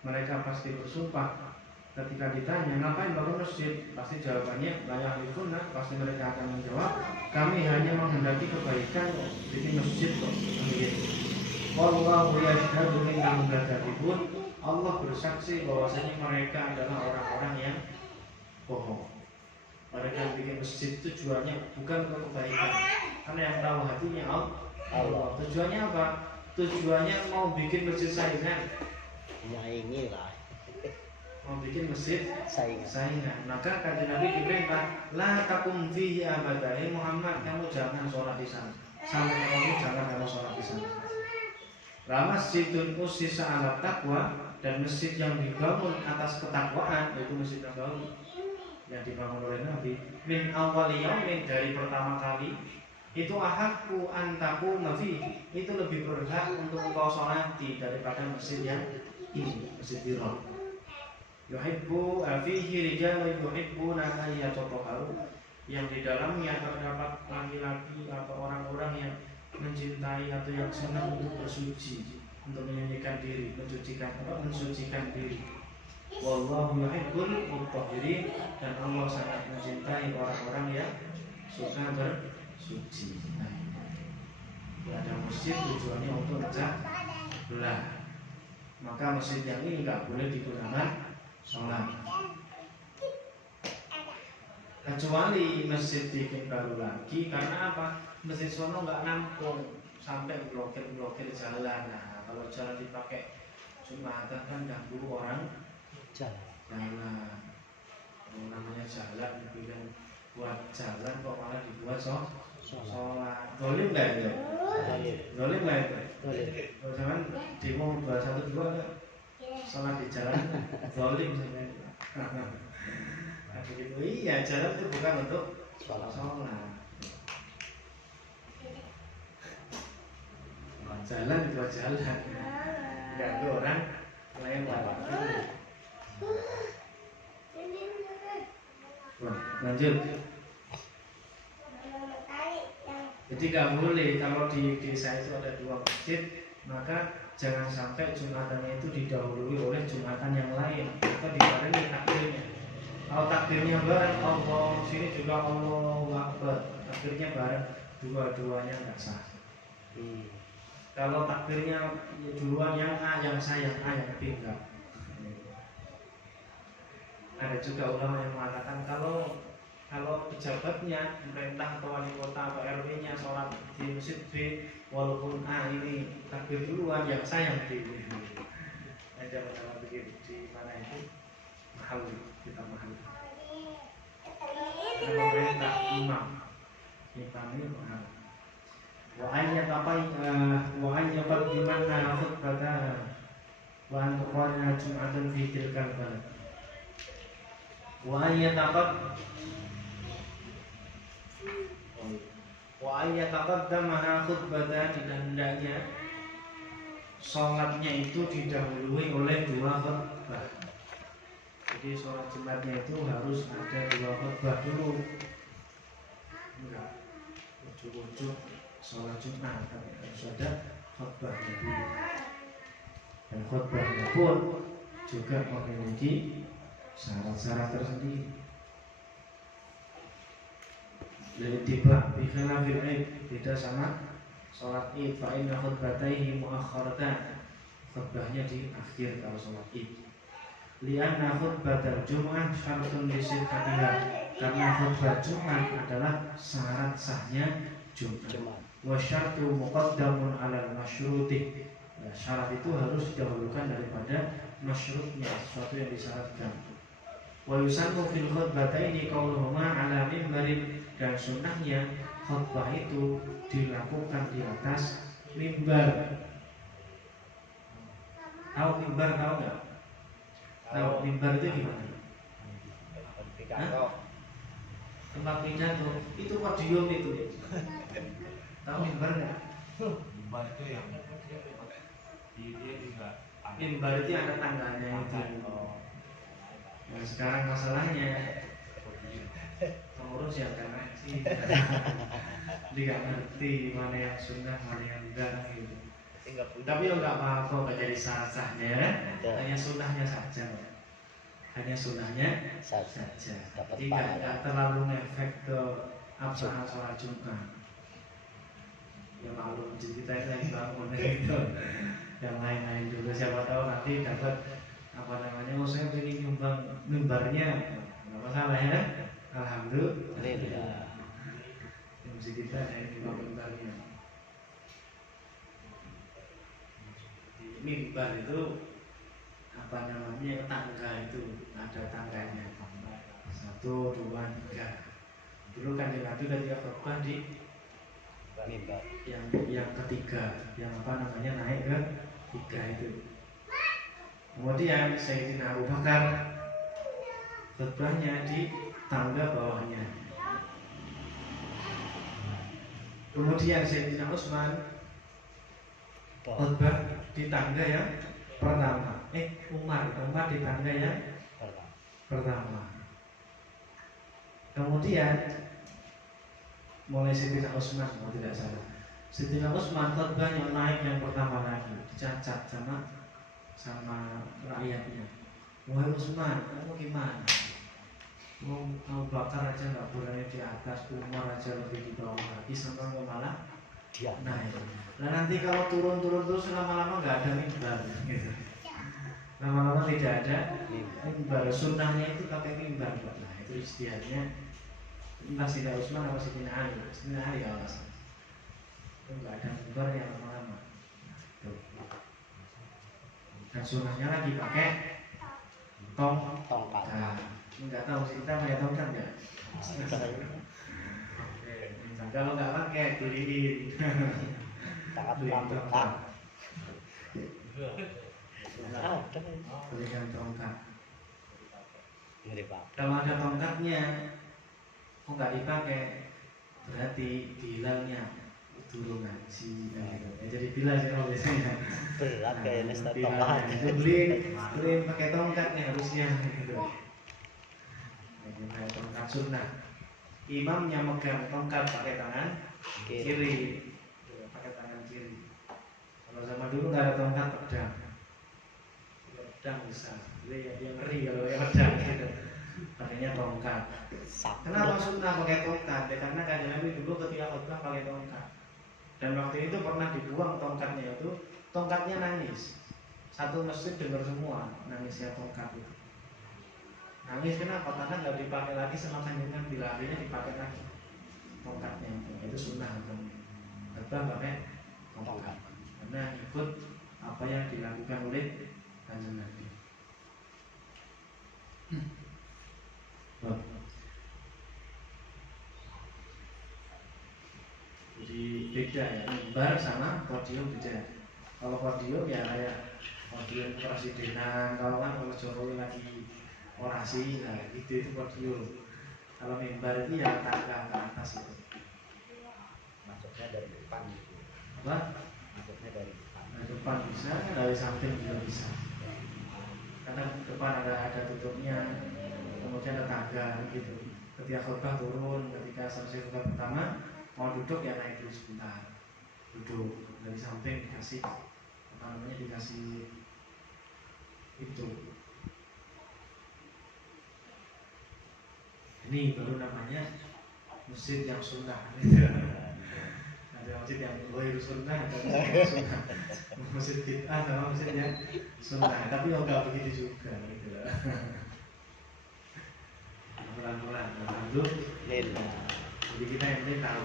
Mereka pasti bersumpah ketika ditanya ngapain bangun masjid, pasti jawabannya layak lifunna, pasti mereka akan menjawab kami hanya menghendaki kebaikan, bikin masjid kok. Wallahu yashhadu innahum lakadzibun. Allah bersaksi bahwasanya mereka adalah orang-orang yang bohong. Mereka bikin masjid tujuannya bukan untuk kebaikan, karena yang tahu hatinya Allah. Tujuannya apa? Tujuannya mau bikin masjid saingan. Nyaingi lah. Mau bikin masjid Saingan. Maka kata Nabi diperintah, la taqum fihi abada. Muhammad, kamu jangan sholat di sana. Sampai kamu jangan ada sholat di sana. La masjidun ussisa 'ala taqwa, dan masjid yang dibangun atas ketakwaan, yaitu Masjid Nabawi yang dibangun oleh Nabi, min awwali yaumin, dari pertama kali, itu ahakku antaku nafi, itu lebih berhak untuk engkau sholati daripada masjid yang ini, Masjid Dirar. Yuhibbu fihi rijalun yuhibbuna an yatatahharu, yang di dalamnya terdapat laki-laki atau orang-orang yang mencintai atau yang senang untuk bersuci, untuk menyucikan diri, mensucikan diri. Wallahu yuhibbul mutahhirin, dan Allah sangat mencintai orang-orang yang suka bersuci. Nah, ada masjid tujuannya untuk pecah belah. Maka masjid yang ini nggak boleh digunakan sholat. Kecuali masjid bikin baru lagi, karena apa? Masjid sono nggak nampung sampai blokir jalan. Nah, kalau jalan dipakai Jumatan kan ganggu orang jalan. Namanya jalan dibilang buat jalan kok malah dibuat sholat. Boleh nggak itu? Boleh nggak itu? Kalau zaman demo 212 kan sholat di jalan boleh misalnya. Nah, begitu. Iya, jalan itu bukan untuk sholat. Jalan itu jalan, ganggu orang lain lewat. Lanjut. Jadi nggak boleh kalau di desa itu ada 2 masjid, maka jangan sampai jumatannya itu didahului oleh jumatan yang lain atau dibarengi takbirnya. Kalau takbirnya bareng, Allah sini juga Allahu Akbar, takbirnya bareng, dua-duanya nggak sah. Kalau takbirnya duluan yang A, yang saya, yang A, yang B enggak. Ada juga ulama yang mengatakan kalau pejabatnya, pemerintah atau wali kota atau RW-nya sholat di masjid B, walaupun A ini takbir duluan, yang saya yang B. Ada masalah begitu di mana itu mahal, kita mahal. Karena pemerintah imam ini mahal. Wa an yaqaddimanna khutbatan wa an tuqana jum'atan fi tilkal balad. Wa an yataqaddamaha khutbatan, dan hendaknya sholatnya itu didahului oleh 2 khutbah. Jadi sholat Jumatnya itu harus ada 2 khutbah dulu. Enggak ujuk-ujuk sholat Jumat, harus ada khutbahnya dulu. Dan khutbahnya pun juga memiliki syarat-syarat tersendiri. Jadi tiba bikhilafil Id, beda sama sholat Id. Fa inna khutbataihi mu'akhkharatan, khutbahnya di akhir kalau sholat Id. Lianna khutbatal Jum'ah syartun li sihhatiha, karena khutbah Jumat adalah syarat sahnya Jumat. Wa syartu muqaddamun 'alal masyruti, syarat itu harus didahulukan daripada masyrutnya, sesuatu yang disyaratkan. Wa yusannu fil khutbataini qauluhuma 'ala mimbarin, dan sunnahnya khutbah itu dilakukan di atas mimbar. Tahu mimbar, tahu nggak? Tahu mimbar itu gimana? Tempat pidato, itu podium itu. Tahu mimbar nggak? Mimbar itu yang dia juga. Mimbar itu ada tangganya itu. Nah, sekarang masalahnya pengurus yang karena sih dia nggak ngerti mana yang sunnah, mana yang enggak gitu. Tapi ya nggak apa-apa, nggak jadi sah-sahnya kan? Hanya sunnahnya saja, hanya sunnahnya saja. Jadi nggak terlalu ngefek ke apa sholat Jumat. Ya maklum kita itu yang bangun gitu. Yang lain-lain juga siapa tahu nanti dapat apa namanya, mau saya ingin nyumbang mimbarnya, nggak masalah ya. Alhamdulillah. Mesti kita yang nyumbang mimbarnya. Mimbar itu apa namanya, tangga itu ada tangganya 1, 2, 3. Dulu kan Nabi ketika khutbah di mimbar yang ketiga, yang apa namanya naik ke 3 itu. Kemudian Sayyidina Abu Bakar khutbahnya di tangga bawahnya. Kemudian Sayyidina Utsman khutbah di tangga yang pertama. Umar di tangga yang pertama. Kemudian mulai Sayyidina Utsman, kalau tidak salah, Sayyidina Utsman khutbah yang naik yang pertama lagi, dicacat sama rakyatnya. Wahai Utsman, kamu gimana? Mau bakar aja nggak boleh di atas, Umar aja lebih di bawah lagi, sampai malah Dia. naik. Nah nanti kalau turun-turun terus lama-lama nggak ada mimbar gitu. Lama-lama tidak ada mimbar. Sunnahnya itu pakai mimbar. Nah itu istihadnya entah Siti Utsman apa Siti Ali. Siti Ali kalau nggak salah. Itu nggak ada mimbar yang lama-lama. Tuh. Dan sunnahnya lagi pakai Tongkat. Nah, nggak tahu sih kita pakai tongkat nggak? Kalau nggak pakai beliin. Tongkat Beliin tongkat. tongkat. Ah, Belikan tongkat. ngeri Pak. Kalau ada tongkatnya, kok nggak dipakai? Berarti bilangnya turun ngaji. Gitu. Ya, jadi bilang sih kalau biasanya. Berat kayaknya Nah, tongkat. itu beliin pakai tongkatnya harusnya. Gitu. Pakai tongkat sunnah. Imamnya megang tongkat pakai tangan kiri. Pakai tangan kiri. Kalau zaman dulu nggak ada tongkat, pedang. Pedang bisa. Jadi yang ngeri kalau yang pedang gitu. Pakainya tongkat. Kenapa sunnah pakai tongkat? Ya, karena Kanjeng Nabi dulu ketika khutbah pakai tongkat. Dan waktu itu pernah dibuang tongkatnya itu, tongkatnya nangis. Satu masjid dengar semua nangisnya tongkat itu. Nangis kenapa? Karena nggak dipakai lagi sama Kanjeng Nabi, akhirnya dipakai lagi tongkatnya itu sunnah khutbah pakai tongkat. Karena ikut apa yang dilakukan oleh Kanjeng Nabi. Jadi beda ya, mimbar sama podium beda. Kalau podium ya kayak podium presidenan, kalau Jokowi lagi orasi, nah itu podium. Kalau mimbar itu ya tangga ke atas itu. Masuknya dari depan. Apa? Masuknya dari depan. Dari depan bisa, dari samping juga bisa. Karena depan ada tutupnya, kemudian ada tangga gitu. Ketika khutbah turun, ketika selesai khutbah pertama mau duduk ya naik dulu sebentar, duduk dari samping dikasih apa namanya, dikasih itu. Ini baru namanya masjid yang sunnah. Ada masjid yang ghair sunnah, ada masjid yang sunnah. Masjid bid'ah sama masjid yang sunnah. Tapi enggak begitu juga gitu lah. Pelan-pelan, alhamdulillah. Jadi kita yang penting tahu.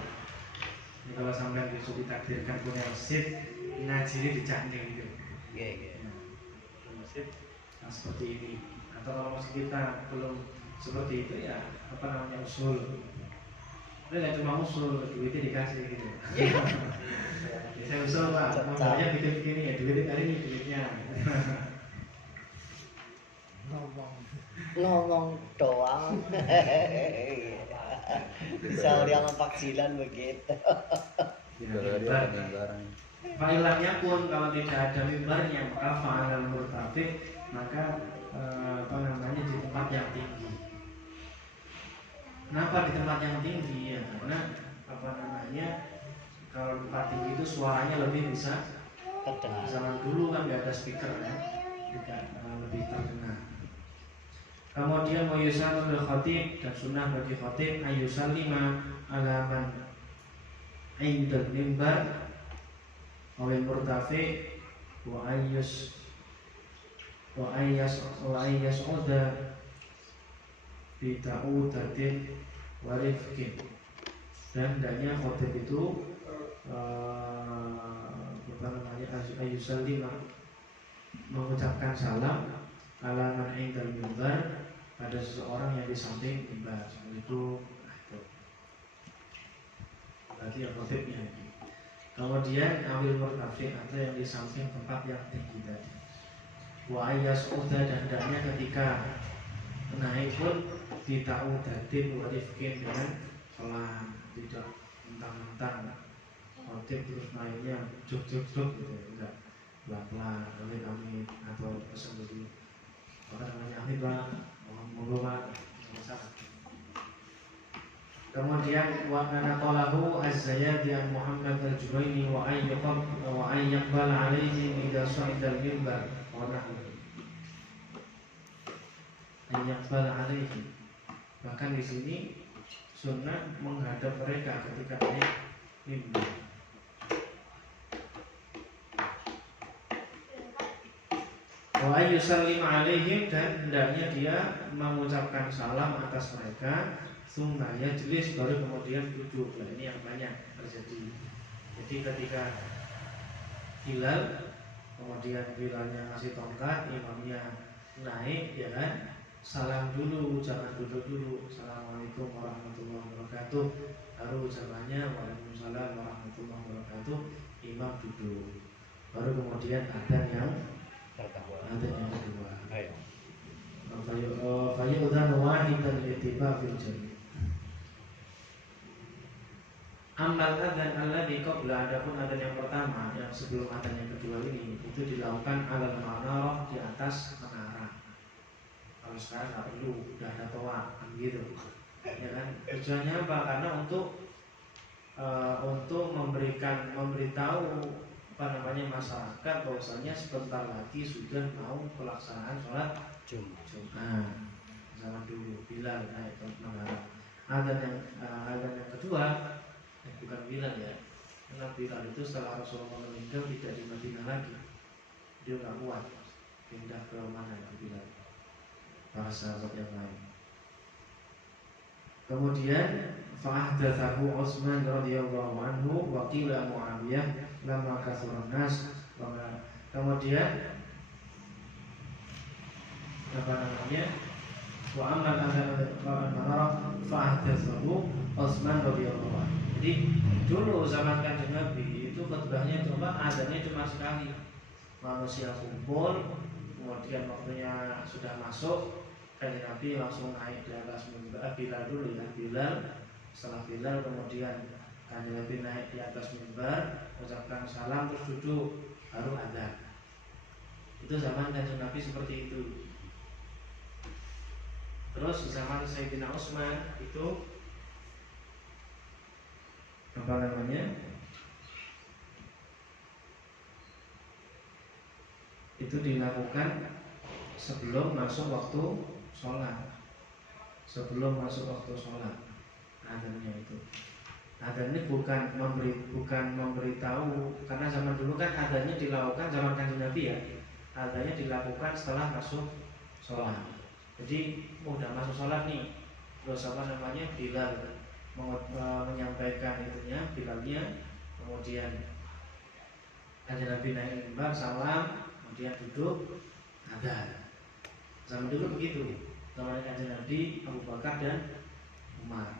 Ini kalau sampai besok ditakdirkan punya masjid, ngajinya dicanding gitu. Iya. Masjid seperti ini. Atau kalau masjid kita belum seperti itu ya apa namanya, usul. Ini nggak cuma usul, duitnya dikasih gitu. Ya, saya usul Pak, modalnya bikin begini ya, duitnya kali ini duitnya. Ngomong doang. Bisa yang vaksinal begitu. Failahnya pun kalau tidak ada mimbarnya maka fa'alal murtafiq, maka apa namanya, di tempat yang tinggi. Kenapa di tempat yang tinggi? Ya karena apa namanya, kalau di tempat tinggi itu suaranya lebih bisa Terdengar. Zaman dulu kan nggak ada speaker ya, juga lebih terdengar. Kemudian wayusalul khatib, dan sunnah bagi khatib ayyusallima ala man indal mimbar awil murtafi wa ayyas uda bita'udatin wa rifkin. Dan hendaknya khatib itu apa namanya, ayyusallima, mengucapkan salam ala man indal mimbar, pada seseorang yang di samping mimbar. Itu berarti yang khatibnya. Kemudian awil murtafi, atau yang di samping tempat yang tinggi tadi. Wa ayyas uda, dan hendaknya ketika naik pun dita'udatin wa rifkin, dengan pelan, tidak mentang-mentang khatib terus naiknya jog gitu, enggak, pelan-pelan, amin atau sendiri. Apa namanya, amin Pak, mohon Pak, sama-sama. Kemudian wa kana qalahu az-Zayadi an Muhammad al-Juwaini wa ayyaqbal alaihi idza sa'ida al-mimbar wa nahwu. Ayyaqbal alaihi, Bahkan di sini sunnah menghadap mereka ketika naik mimbar. Wa ayyusallim alaihim, dan hendaknya dia mengucapkan salam atas mereka. Summa yajlis, baru kemudian duduk. Nah, ini yang banyak terjadi. Jadi ketika Bilal, kemudian Bilalnya ngasih tongkat, imamnya naik, ya kan, salam dulu, jangan duduk dulu. Assalamualaikum warahmatullahi wabarakatuh. Baru ucapannya waalaikumsalam warahmatullahi wabarakatuh. Imam duduk. Baru kemudian adzan yang kedua. Ayo. Fayu'dhan wahidan li'tiba fil jami'. Amal adzan alladzi qabla, adapun adzan yang pertama yang sebelum adzan yang kedua ini itu dilakukan alal manarah, di atas menara. Kalau sekarang nggak perlu, udah ada toa gitu, ya kan? Tujuannya apa? Karena untuk memberitahu masyarakat bahwasanya sebentar lagi sudah mau pelaksanaan sholat Jumat. Zaman dulu Bilal naik ke menara. Adzan yang kedua, bukan Bilal ya, karena Bilal itu setelah Rasulullah meninggal tidak di Madinah lagi, dia nggak kuat, pindah ke mana itu Bilal, para sahabat yang lain. Kemudian fa'ahdatsahu Utsman radhiyallahu anhu wa qila Muawiyah lamma kathuran nas. Kemudian wa amal al-manarah fa'ahdatsahu Utsman radhiyallahu anhu. Jadi dulu zaman Kanjeng Nabi itu khutbahnya adzannya cuma sekali. Manusia kumpul, kemudian waktunya sudah masuk, Kanjeng Nabi langsung naik di atas mimbar. Bilal dulu ya, Bilal. Setelah Bilal kemudian Kanjeng Nabi naik di atas mimbar, ucapkan salam terus duduk, baru adzan. Itu zaman Kanjeng Nabi seperti itu. Terus zaman Sayyidina Utsman itu itu dilakukan sebelum masuk waktu sholat. Sebelum masuk waktu sholat adzannya itu. Adzan ini bukan memberitahu, karena zaman dulu kan adzannya dilakukan zaman Kanjeng Nabi ya. Adzannya dilakukan setelah masuk sholat. Jadi udah masuk sholat nih, terus Bilal menyampaikan itunya, Bilalnya, kemudian Kanjeng Nabi naik mimbar, salam, kemudian duduk, adzan. Zaman dulu begitu. Zaman Kanjeng Nabi, Abu Bakar dan Umar.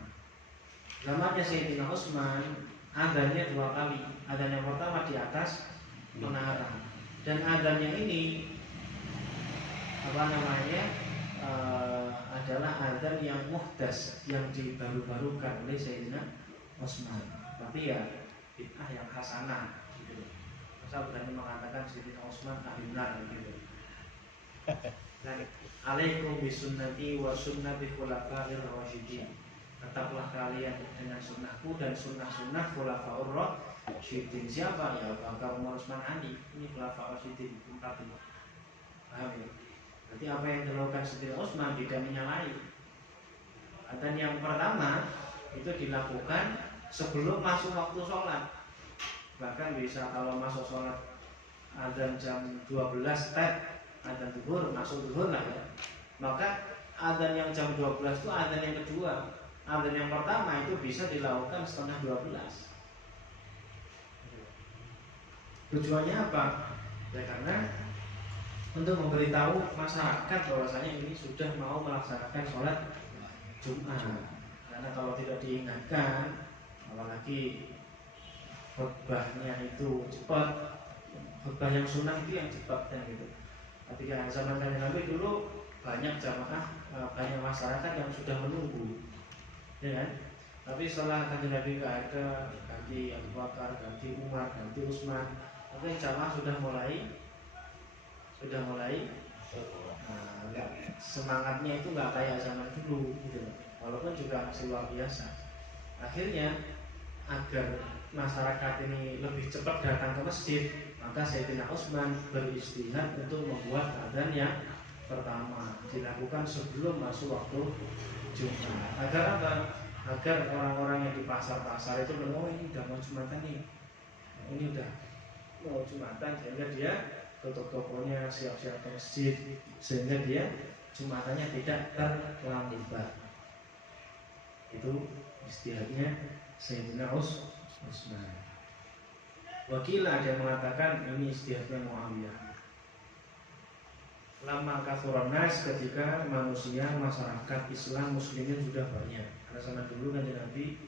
Zamannya Sayyidina Utsman, adzannya 2 kali. Adzan yang pertama di atas menara, dan adzannya ini adalah adzan yang muhdas, yang dibaru-barukan oleh Sayyidina Utsman. Tapi ya bid'ah yang hasanah gitu. Masa berani mengatakan Sayyidina Utsman ahlinar gitu. Alaikum bisunnati wa sunnati khulafa'ir rasyidin. Tetaplah kalian dengan sunnahku dan sunnah-sunnah khulafaur rasyidin. Siapa? Ya Bakar, Umar, Utsman, Ali. Ini khulafaur rasyidin 4 ini. Paham ya? Berarti apa yang dilakukan Sayyidina Utsman tidak menyalahi. Dan yang pertama itu dilakukan sebelum masuk waktu sholat. Bahkan bisa kalau masuk sholat adzan jam 12 adzan zuhur, masuk zuhur lah ya. Maka adzan yang jam 12 itu adzan yang kedua. Adzan yang pertama itu bisa dilakukan setengah 12. Tujuannya apa? Ya karena untuk memberitahu masyarakat bahwasanya ini sudah mau melaksanakan sholat Jumat. Karena kalau tidak diingatkan, apalagi khutbahnya itu cepat, khutbah yang sunnah itu yang cepat kan gitu. Ketika zaman Kanjeng Nabi dulu banyak jamaah, banyak masyarakat yang sudah menunggu, ya kan? Tapi setelah Kanjeng Nabi nggak ada, ganti Abu Bakar, ganti Umar, ganti Utsman, mungkin jamaah sudah mulai semangatnya itu nggak kayak zaman dulu gitu. Walaupun juga masih luar biasa. Akhirnya agar masyarakat ini lebih cepat datang ke masjid, maka Sayyidina Utsman beristihad untuk membuat adzan yang pertama dilakukan sebelum masuk waktu Jumat. Agar apa? Agar orang-orang yang di pasar-pasar itu bilang, oh ini udah mau Jumatan nih, ini udah mau Jumatan, sehingga dia tutup tokonya, siap-siap ke masjid, sehingga dia Jumatannya tidak terlambat. Itu istihadnya Sayyidina Utsman. Wakil ada yang mengatakan ini istihadnya Muawiyah. Lama kathuran nas, ketika manusia, masyarakat Islam muslimin sudah banyak. Karena zaman dulu kan Nabi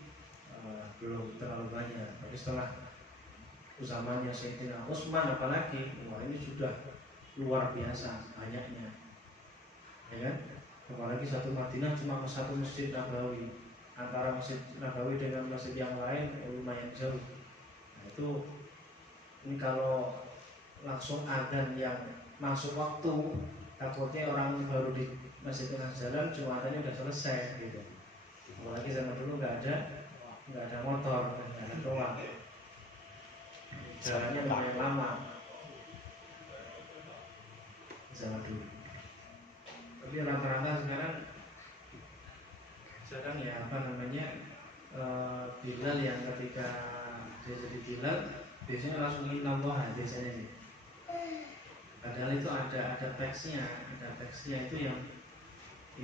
belum terlalu banyak. Tapi setelah zamannya Sayyidina Utsman apalagi, wah ini sudah luar biasa banyaknya. Ya kan? Apalagi satu Madinah cuma satu masjid Nabawi. Antara masjid Nabawi dengan masjid yang lain lumayan jauh. Nah, itu ini kalau langsung adzan yang masuk waktu, takutnya orang baru di masjid tengah jalan Jumatannya udah selesai gitu. Apalagi zaman dulu nggak ada motor, nggak ada doang, jalannya lumayan lama zaman dulu. Tapi rata-rata sekarang ya apa namanya, Bilal yang ketika dia jadi Bilal biasanya langsung Allah biasanya sih. Padahal itu ada teksnya itu yang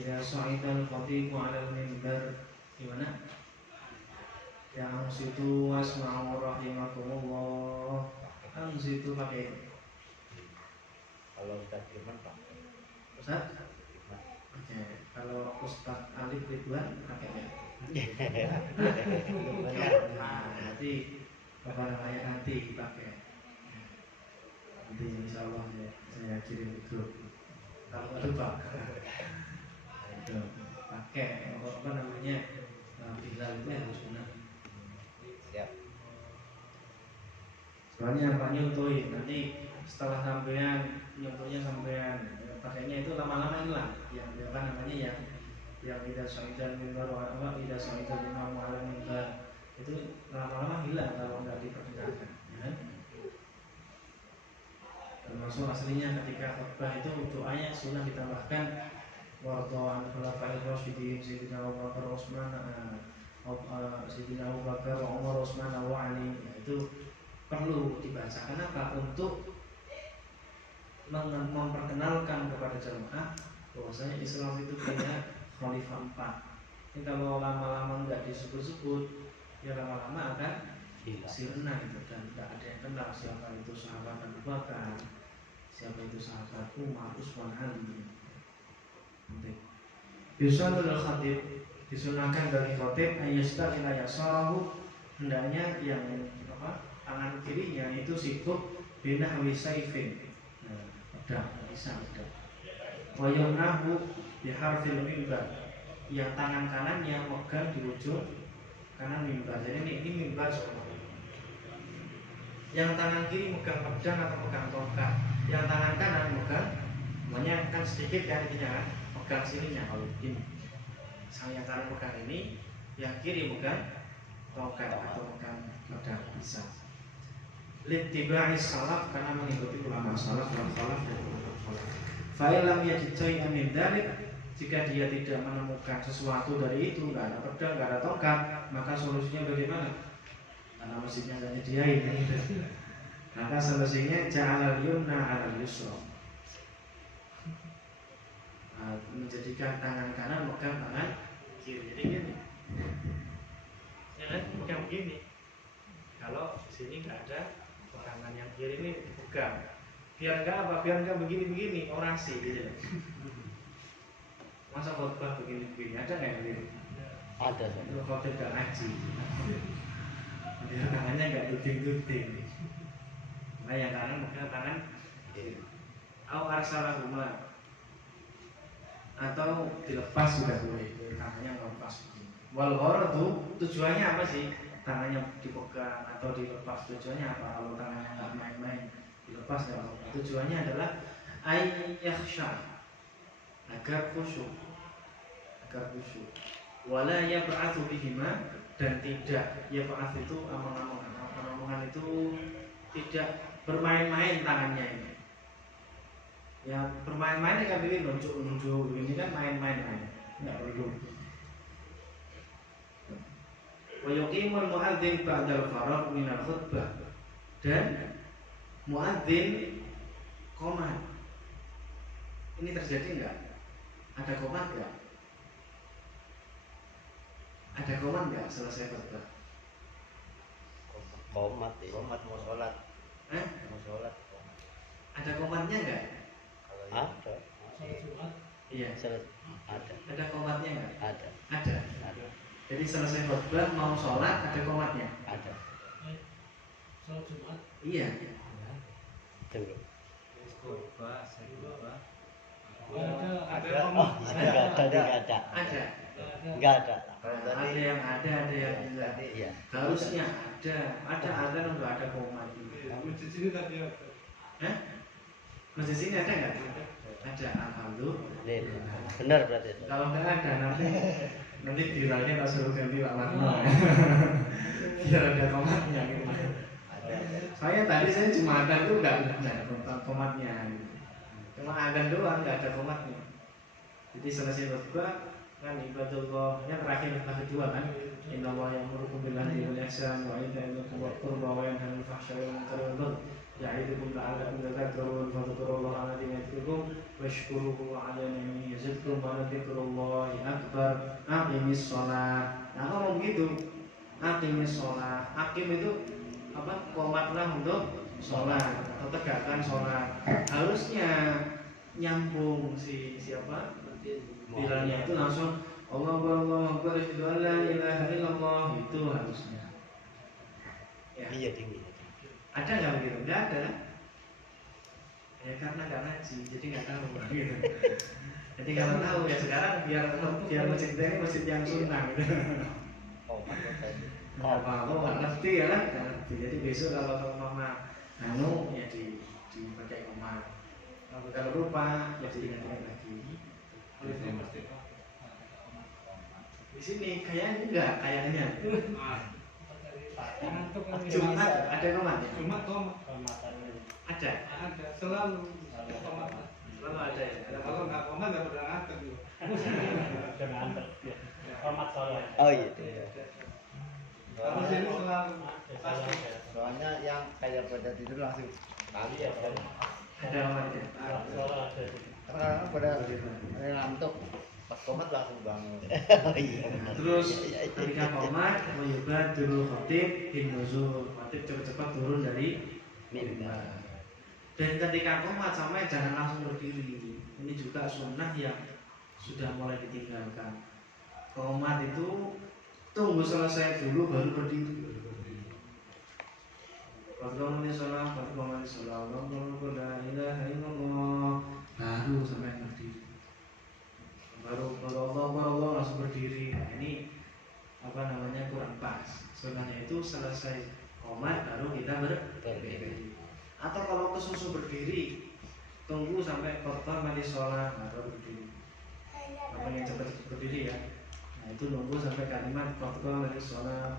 ila sa'idal khatibu 'alal mimbar, gimana? Yang situ wasma'u rahimakumullah, yang situ pakai. Kalau Ustaz Firman Pak. Ustaz? Oke, kalau Ustaz Alif Ridwan pakai ya? Nah, nanti apa namanya nanti dipakai. Nanti insya Allah saya kirim grup. Kalau nggak lupa, itu pakai apa namanya Bilal itu harus benar. Siap. Soalnya apa nyontohin nanti setelah sampean nyontohnya sampean pakainya itu lama-lama hilang. Yang apa namanya yang tidak saidan mimbar apa tidak saidan imam ala mimbar itu lama-lama hilang kalau nggak diperdengarkan. Ya. Termasuk aslinya ketika khutbah itu doanya sunnah ditambahkan warḍan khulafa'ir rasyidin Sayyidina Abu Bakar Utsman Sayyidina Abu Bakar Umar Utsman wa Ali. Ya, itu perlu dibaca. Kenapa? Untuk memperkenalkan kepada jamaah bahwasanya Islam itu punya khalifah 4. Ini kalau lama-lama nggak disebut-sebut, ya lama-lama akan sirna gitu, dan nggak ada yang kenal siapa itu sahabat Abu Bakar, siapa itu sahabat Umar, Utsman, Ali. Yusalul khatib, disunahkan bagi khatib ayyastaqila yasarahu, hendaknya yang tangan kirinya itu sibuk binahwi saifin, pedang, bisa pedang. Wa yamnahu biharfil mimbar, yang tangan kanannya megang di ujung kanan mimbar. Jadi ini mimbar semua. Yang tangan kiri megang pedang atau megang tongkat, yang tangan kanan megang, semuanya kan sedikit kan ininya kan, megang sininya kalau ini. Yang kanan megang ini, yang kiri megang tongkat atau megang pedang, bisa. Littiba'i salaf, karena mengikuti ulama salaf dan khalaf dan ulama khalaf. Fa'ilam yajid shay'an min dzalik, jika dia tidak menemukan sesuatu dari itu, nggak ada pedang, nggak ada tongkat, maka solusinya bagaimana? Karena masjidnya nggak nyediain, gitu. Maka solusinya ja'alal yumna 'alal yusra, menjadikan tangan kanan megang tangan kiri. Jadi gini, ya kan, megang begini. Kalau di sini nggak ada tangan yang kiri ini dipegang, biar nggak apa, biar nggak begini-begini orasi gitu. Masa khotbah begini-begini, ada nggak yang begini? Ada. Itu khotbah nggak ngaji, biar tangannya nggak tuding-tuding. Nah yang kanan megang tangan kiri. Au arsalahuma, atau dilepas juga boleh, tangannya melepas. Wal gharadu, tujuannya apa sih? Tangannya dipegang atau dilepas, tujuannya apa? Kalau tangannya nggak main-main, dilepas nggak apa-apa. Tujuannya adalah ayyakhsha, agar khusyuk, wala yab'atsu bihima, dan tidak yab'ats itu amang-amangan itu tidak bermain-main tangannya ini. Ya bermain-main kan ini nunjuk ini kan main-main, nggak perlu. Wa yuqimul muadzin ba'dal faragh minal khutbah. Dan muadzin qomat. Ini terjadi enggak? Ada qomat enggak? Ada qomat enggak selesai khutbah? Komat ya. Komat mau sholat. Mau sholat. Ada qomatnya enggak? Kalau ada. Iya, Ada. ada qomatnya enggak? Ada. Ada. Ada. Jadi selesai khutbah mau sholat ada qomatnya. Ada. Iya. Tunggu. Ada Oh, enggak ada. Ada. Enggak ada. Ada yang ada yang enggak. Iya. Harusnya ada. Ada azan untuk ada qomat. Di sini tadi ada. Hah? Masjid sini ada nggak? Ada, alhamdulillah. Benar berarti. Kalau nggak ada nanti viralnya nggak suruh ganti Pak Warno. Biar ada komatnya gitu. Ada. Saya Jumatan tuh nggak ada komatnya. Cuma adzan doang, nggak ada komatnya. Jadi selesai khutbah kan ibadullah yang terakhir yang kedua kan. Innallaha ya'murukum bil adli wal ihsan wa ita'i dzil qurba wa yanha 'anil fahsya'i wal munkari wal baghi ya'idukum la'allakum tadhakkarun fadhkurullaha 'ala dzikrikum washkuruhu 'ala ni'amihi yazidkum wa dzikrullahi akbar. Aqimis shalah. Nah, ngomong gitu. Aqimis shalah. Aqim itu apa? Qomatlah untuk sholat atau tegakkan sholat. Harusnya nyambung siapa? Bilalnya itu langsung Allahu Akbar asyhadu an la ilaha illallah, itu harusnya. Ya. Iya tinggi. Ada nggak begitu? Nggak ada. Ya karena nggak ngaji, jadi nggak tahu. Gitu. Jadi kalau tahu ya sekarang biar masjid kita ini masjid yang sunnah. Gitu. Komat tadi. Apa nggak ngerti ya? Nggak ngerti. Jadi besok kalau mama ya dipakai komat. Kalau lupa ya diingatkan lagi. Di sini kayaknya. Jumat ada komat ya? Jumat tomat. Ada. Ada selalu tomat. Selalu ada ya. Kalau nggak tomat nggak pernah nganter. Oh iya. Kalau sini selalu pasti. Soalnya yang kayak pada tidur langsung kali ya. Ada komat ya. Karena pada ngantuk pas komat langsung bangun. Terus ketika komat wayubadul khatib bin nuzul, khatib cepat-cepat turun dari mimbar. Dan ketika komat sampai jangan langsung berdiri. Ini juga sunnah yang sudah mulai ditinggalkan. Komat itu tunggu selesai dulu baru berdiri. Qadamani salam, qadamani salam, la ilaha illallah. Baru sampai berdiri. Baru Allah langsung berdiri. Nah, ini kurang pas. Sunnahnya itu selesai komat baru kita berdiri. Atau kalau kesusu berdiri, tunggu sampai khutbah mati sholat baru berdiri. Apa yang cepat berdiri ya? Nah itu nunggu sampai kalimat khutbah mati sholat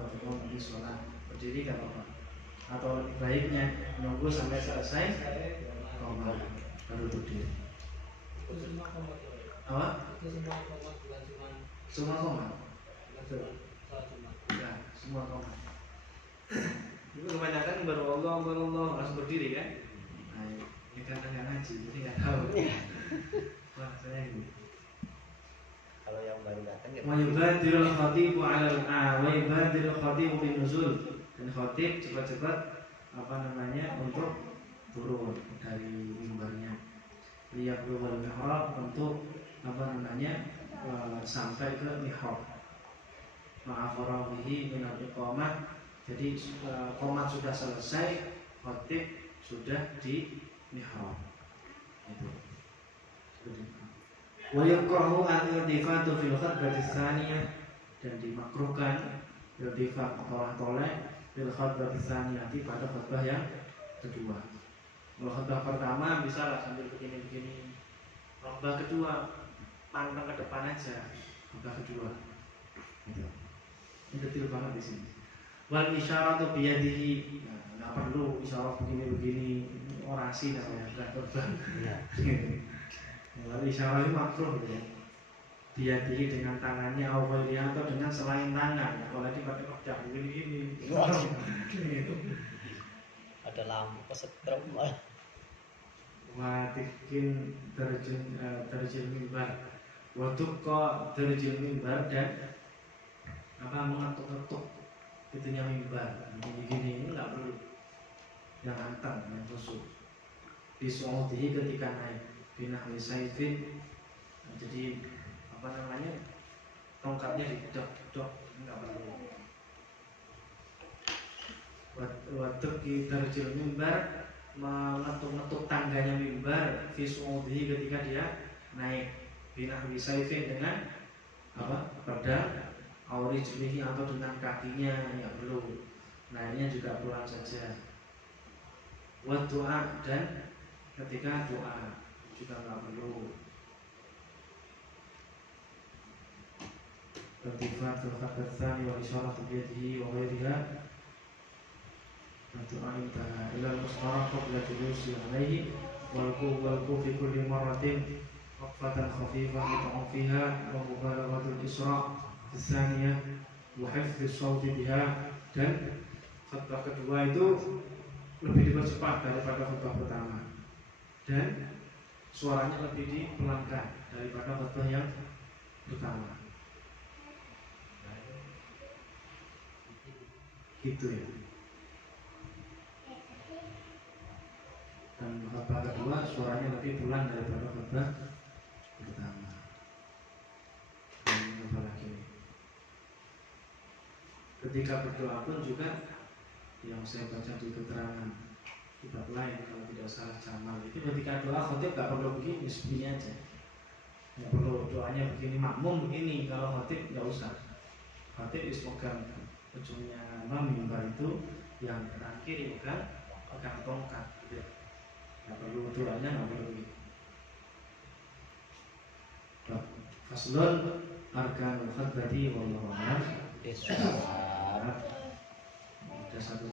berdiri kan apa? Atau lebih baiknya nunggu sampai selesai komat baru berdiri. Apa? Semua komat. Ya, semua komat. Itu kebanyakan baru Allah langsung berdiri kan? Nah, ini karena nggak ngaji, jadi nggak tahu. Wah, saya ini. Kalau yang baru datang ya. Wa yubadirul khatibu 'alal wa yubadirul khatibu bin nuzul. Dan khatib cepat-cepat untuk turun dari mimbarnya. Lihat dulu mihrab untuk sampai ke mihrab. Ma'afarawihi minal iqamah. Jadi qomat sudah selesai, khatib sudah di mihrab. Itu. Wa yukrahu al-irtifatu fil khutbah tsaniyah, dan dimakruhkan irtifat atau toleh fil khutbah tsaniyah pada khutbah yang kedua. Kalau khutbah pertama bisa lah sambil begini-begini. Khutbah kedua pantang ke depan aja. Khutbah kedua. Gitu. Ini detail banget di sini. Wal isyaratu biyadihi. Nah, nggak perlu isyarat begini-begini, orasi namanya, bukan khutbah. Wal isyaratu makruh gitu. dihadiri dengan tangannya atau dengan selain tangan. Kalau dipakai pedang begini gitu. Ada lampu kesetrum lah. Watikin terjun mimbar. Waktu kok terjun mimbar dan mengetuk-ketuk itunya mimbar. Gini ini nggak perlu. Yang antang, yang khusus. Disu'udihi ketika naik binahwi saifin. Jadi tongkatnya didok nggak perlu. Waktu kita terjun mimbar mengetuk-ngetuk tangganya mimbar visu'udihi ketika dia naik binahwi saifin dengan pedang aurijlihi atau dengan kakinya nggak perlu. Naiknya juga pelan saja. Wa doa dan ketika doa juga nggak perlu. Irtifatul khabar tsani wa isyaratu biyadihi wa ghairiha. Doa intaha ila al-mustarah qabla julusi alaihi wal fi kulli marratin waqfatan khafifah yuta'u fiha wa mubalaghatul isra' tsaniyah wa hifdhis shawti biha. Dan khutbah kedua itu lebih dipercepat daripada khutbah pertama dan suaranya lebih dipelankan daripada khutbah yang pertama. Gitu ya. Dan khutbah kedua suaranya lebih pelan daripada khutbah pertama. Dan apa lagi? Ketika berdoa pun juga yang saya baca di keterangan kitab lain kalau tidak salah Jamal itu ketika doa khotib gak perlu begini, segini aja. Gak perlu doanya begini, makmum begini. Kalau khotib gak usah. Khotib ismoga ujungnya mimbar itu yang terakhir pegang tongkat gitu. Gak perlu doanya, gak perlu begitu. Faslun arkanul khutbati wallahu a'lam. Islam. Ada satu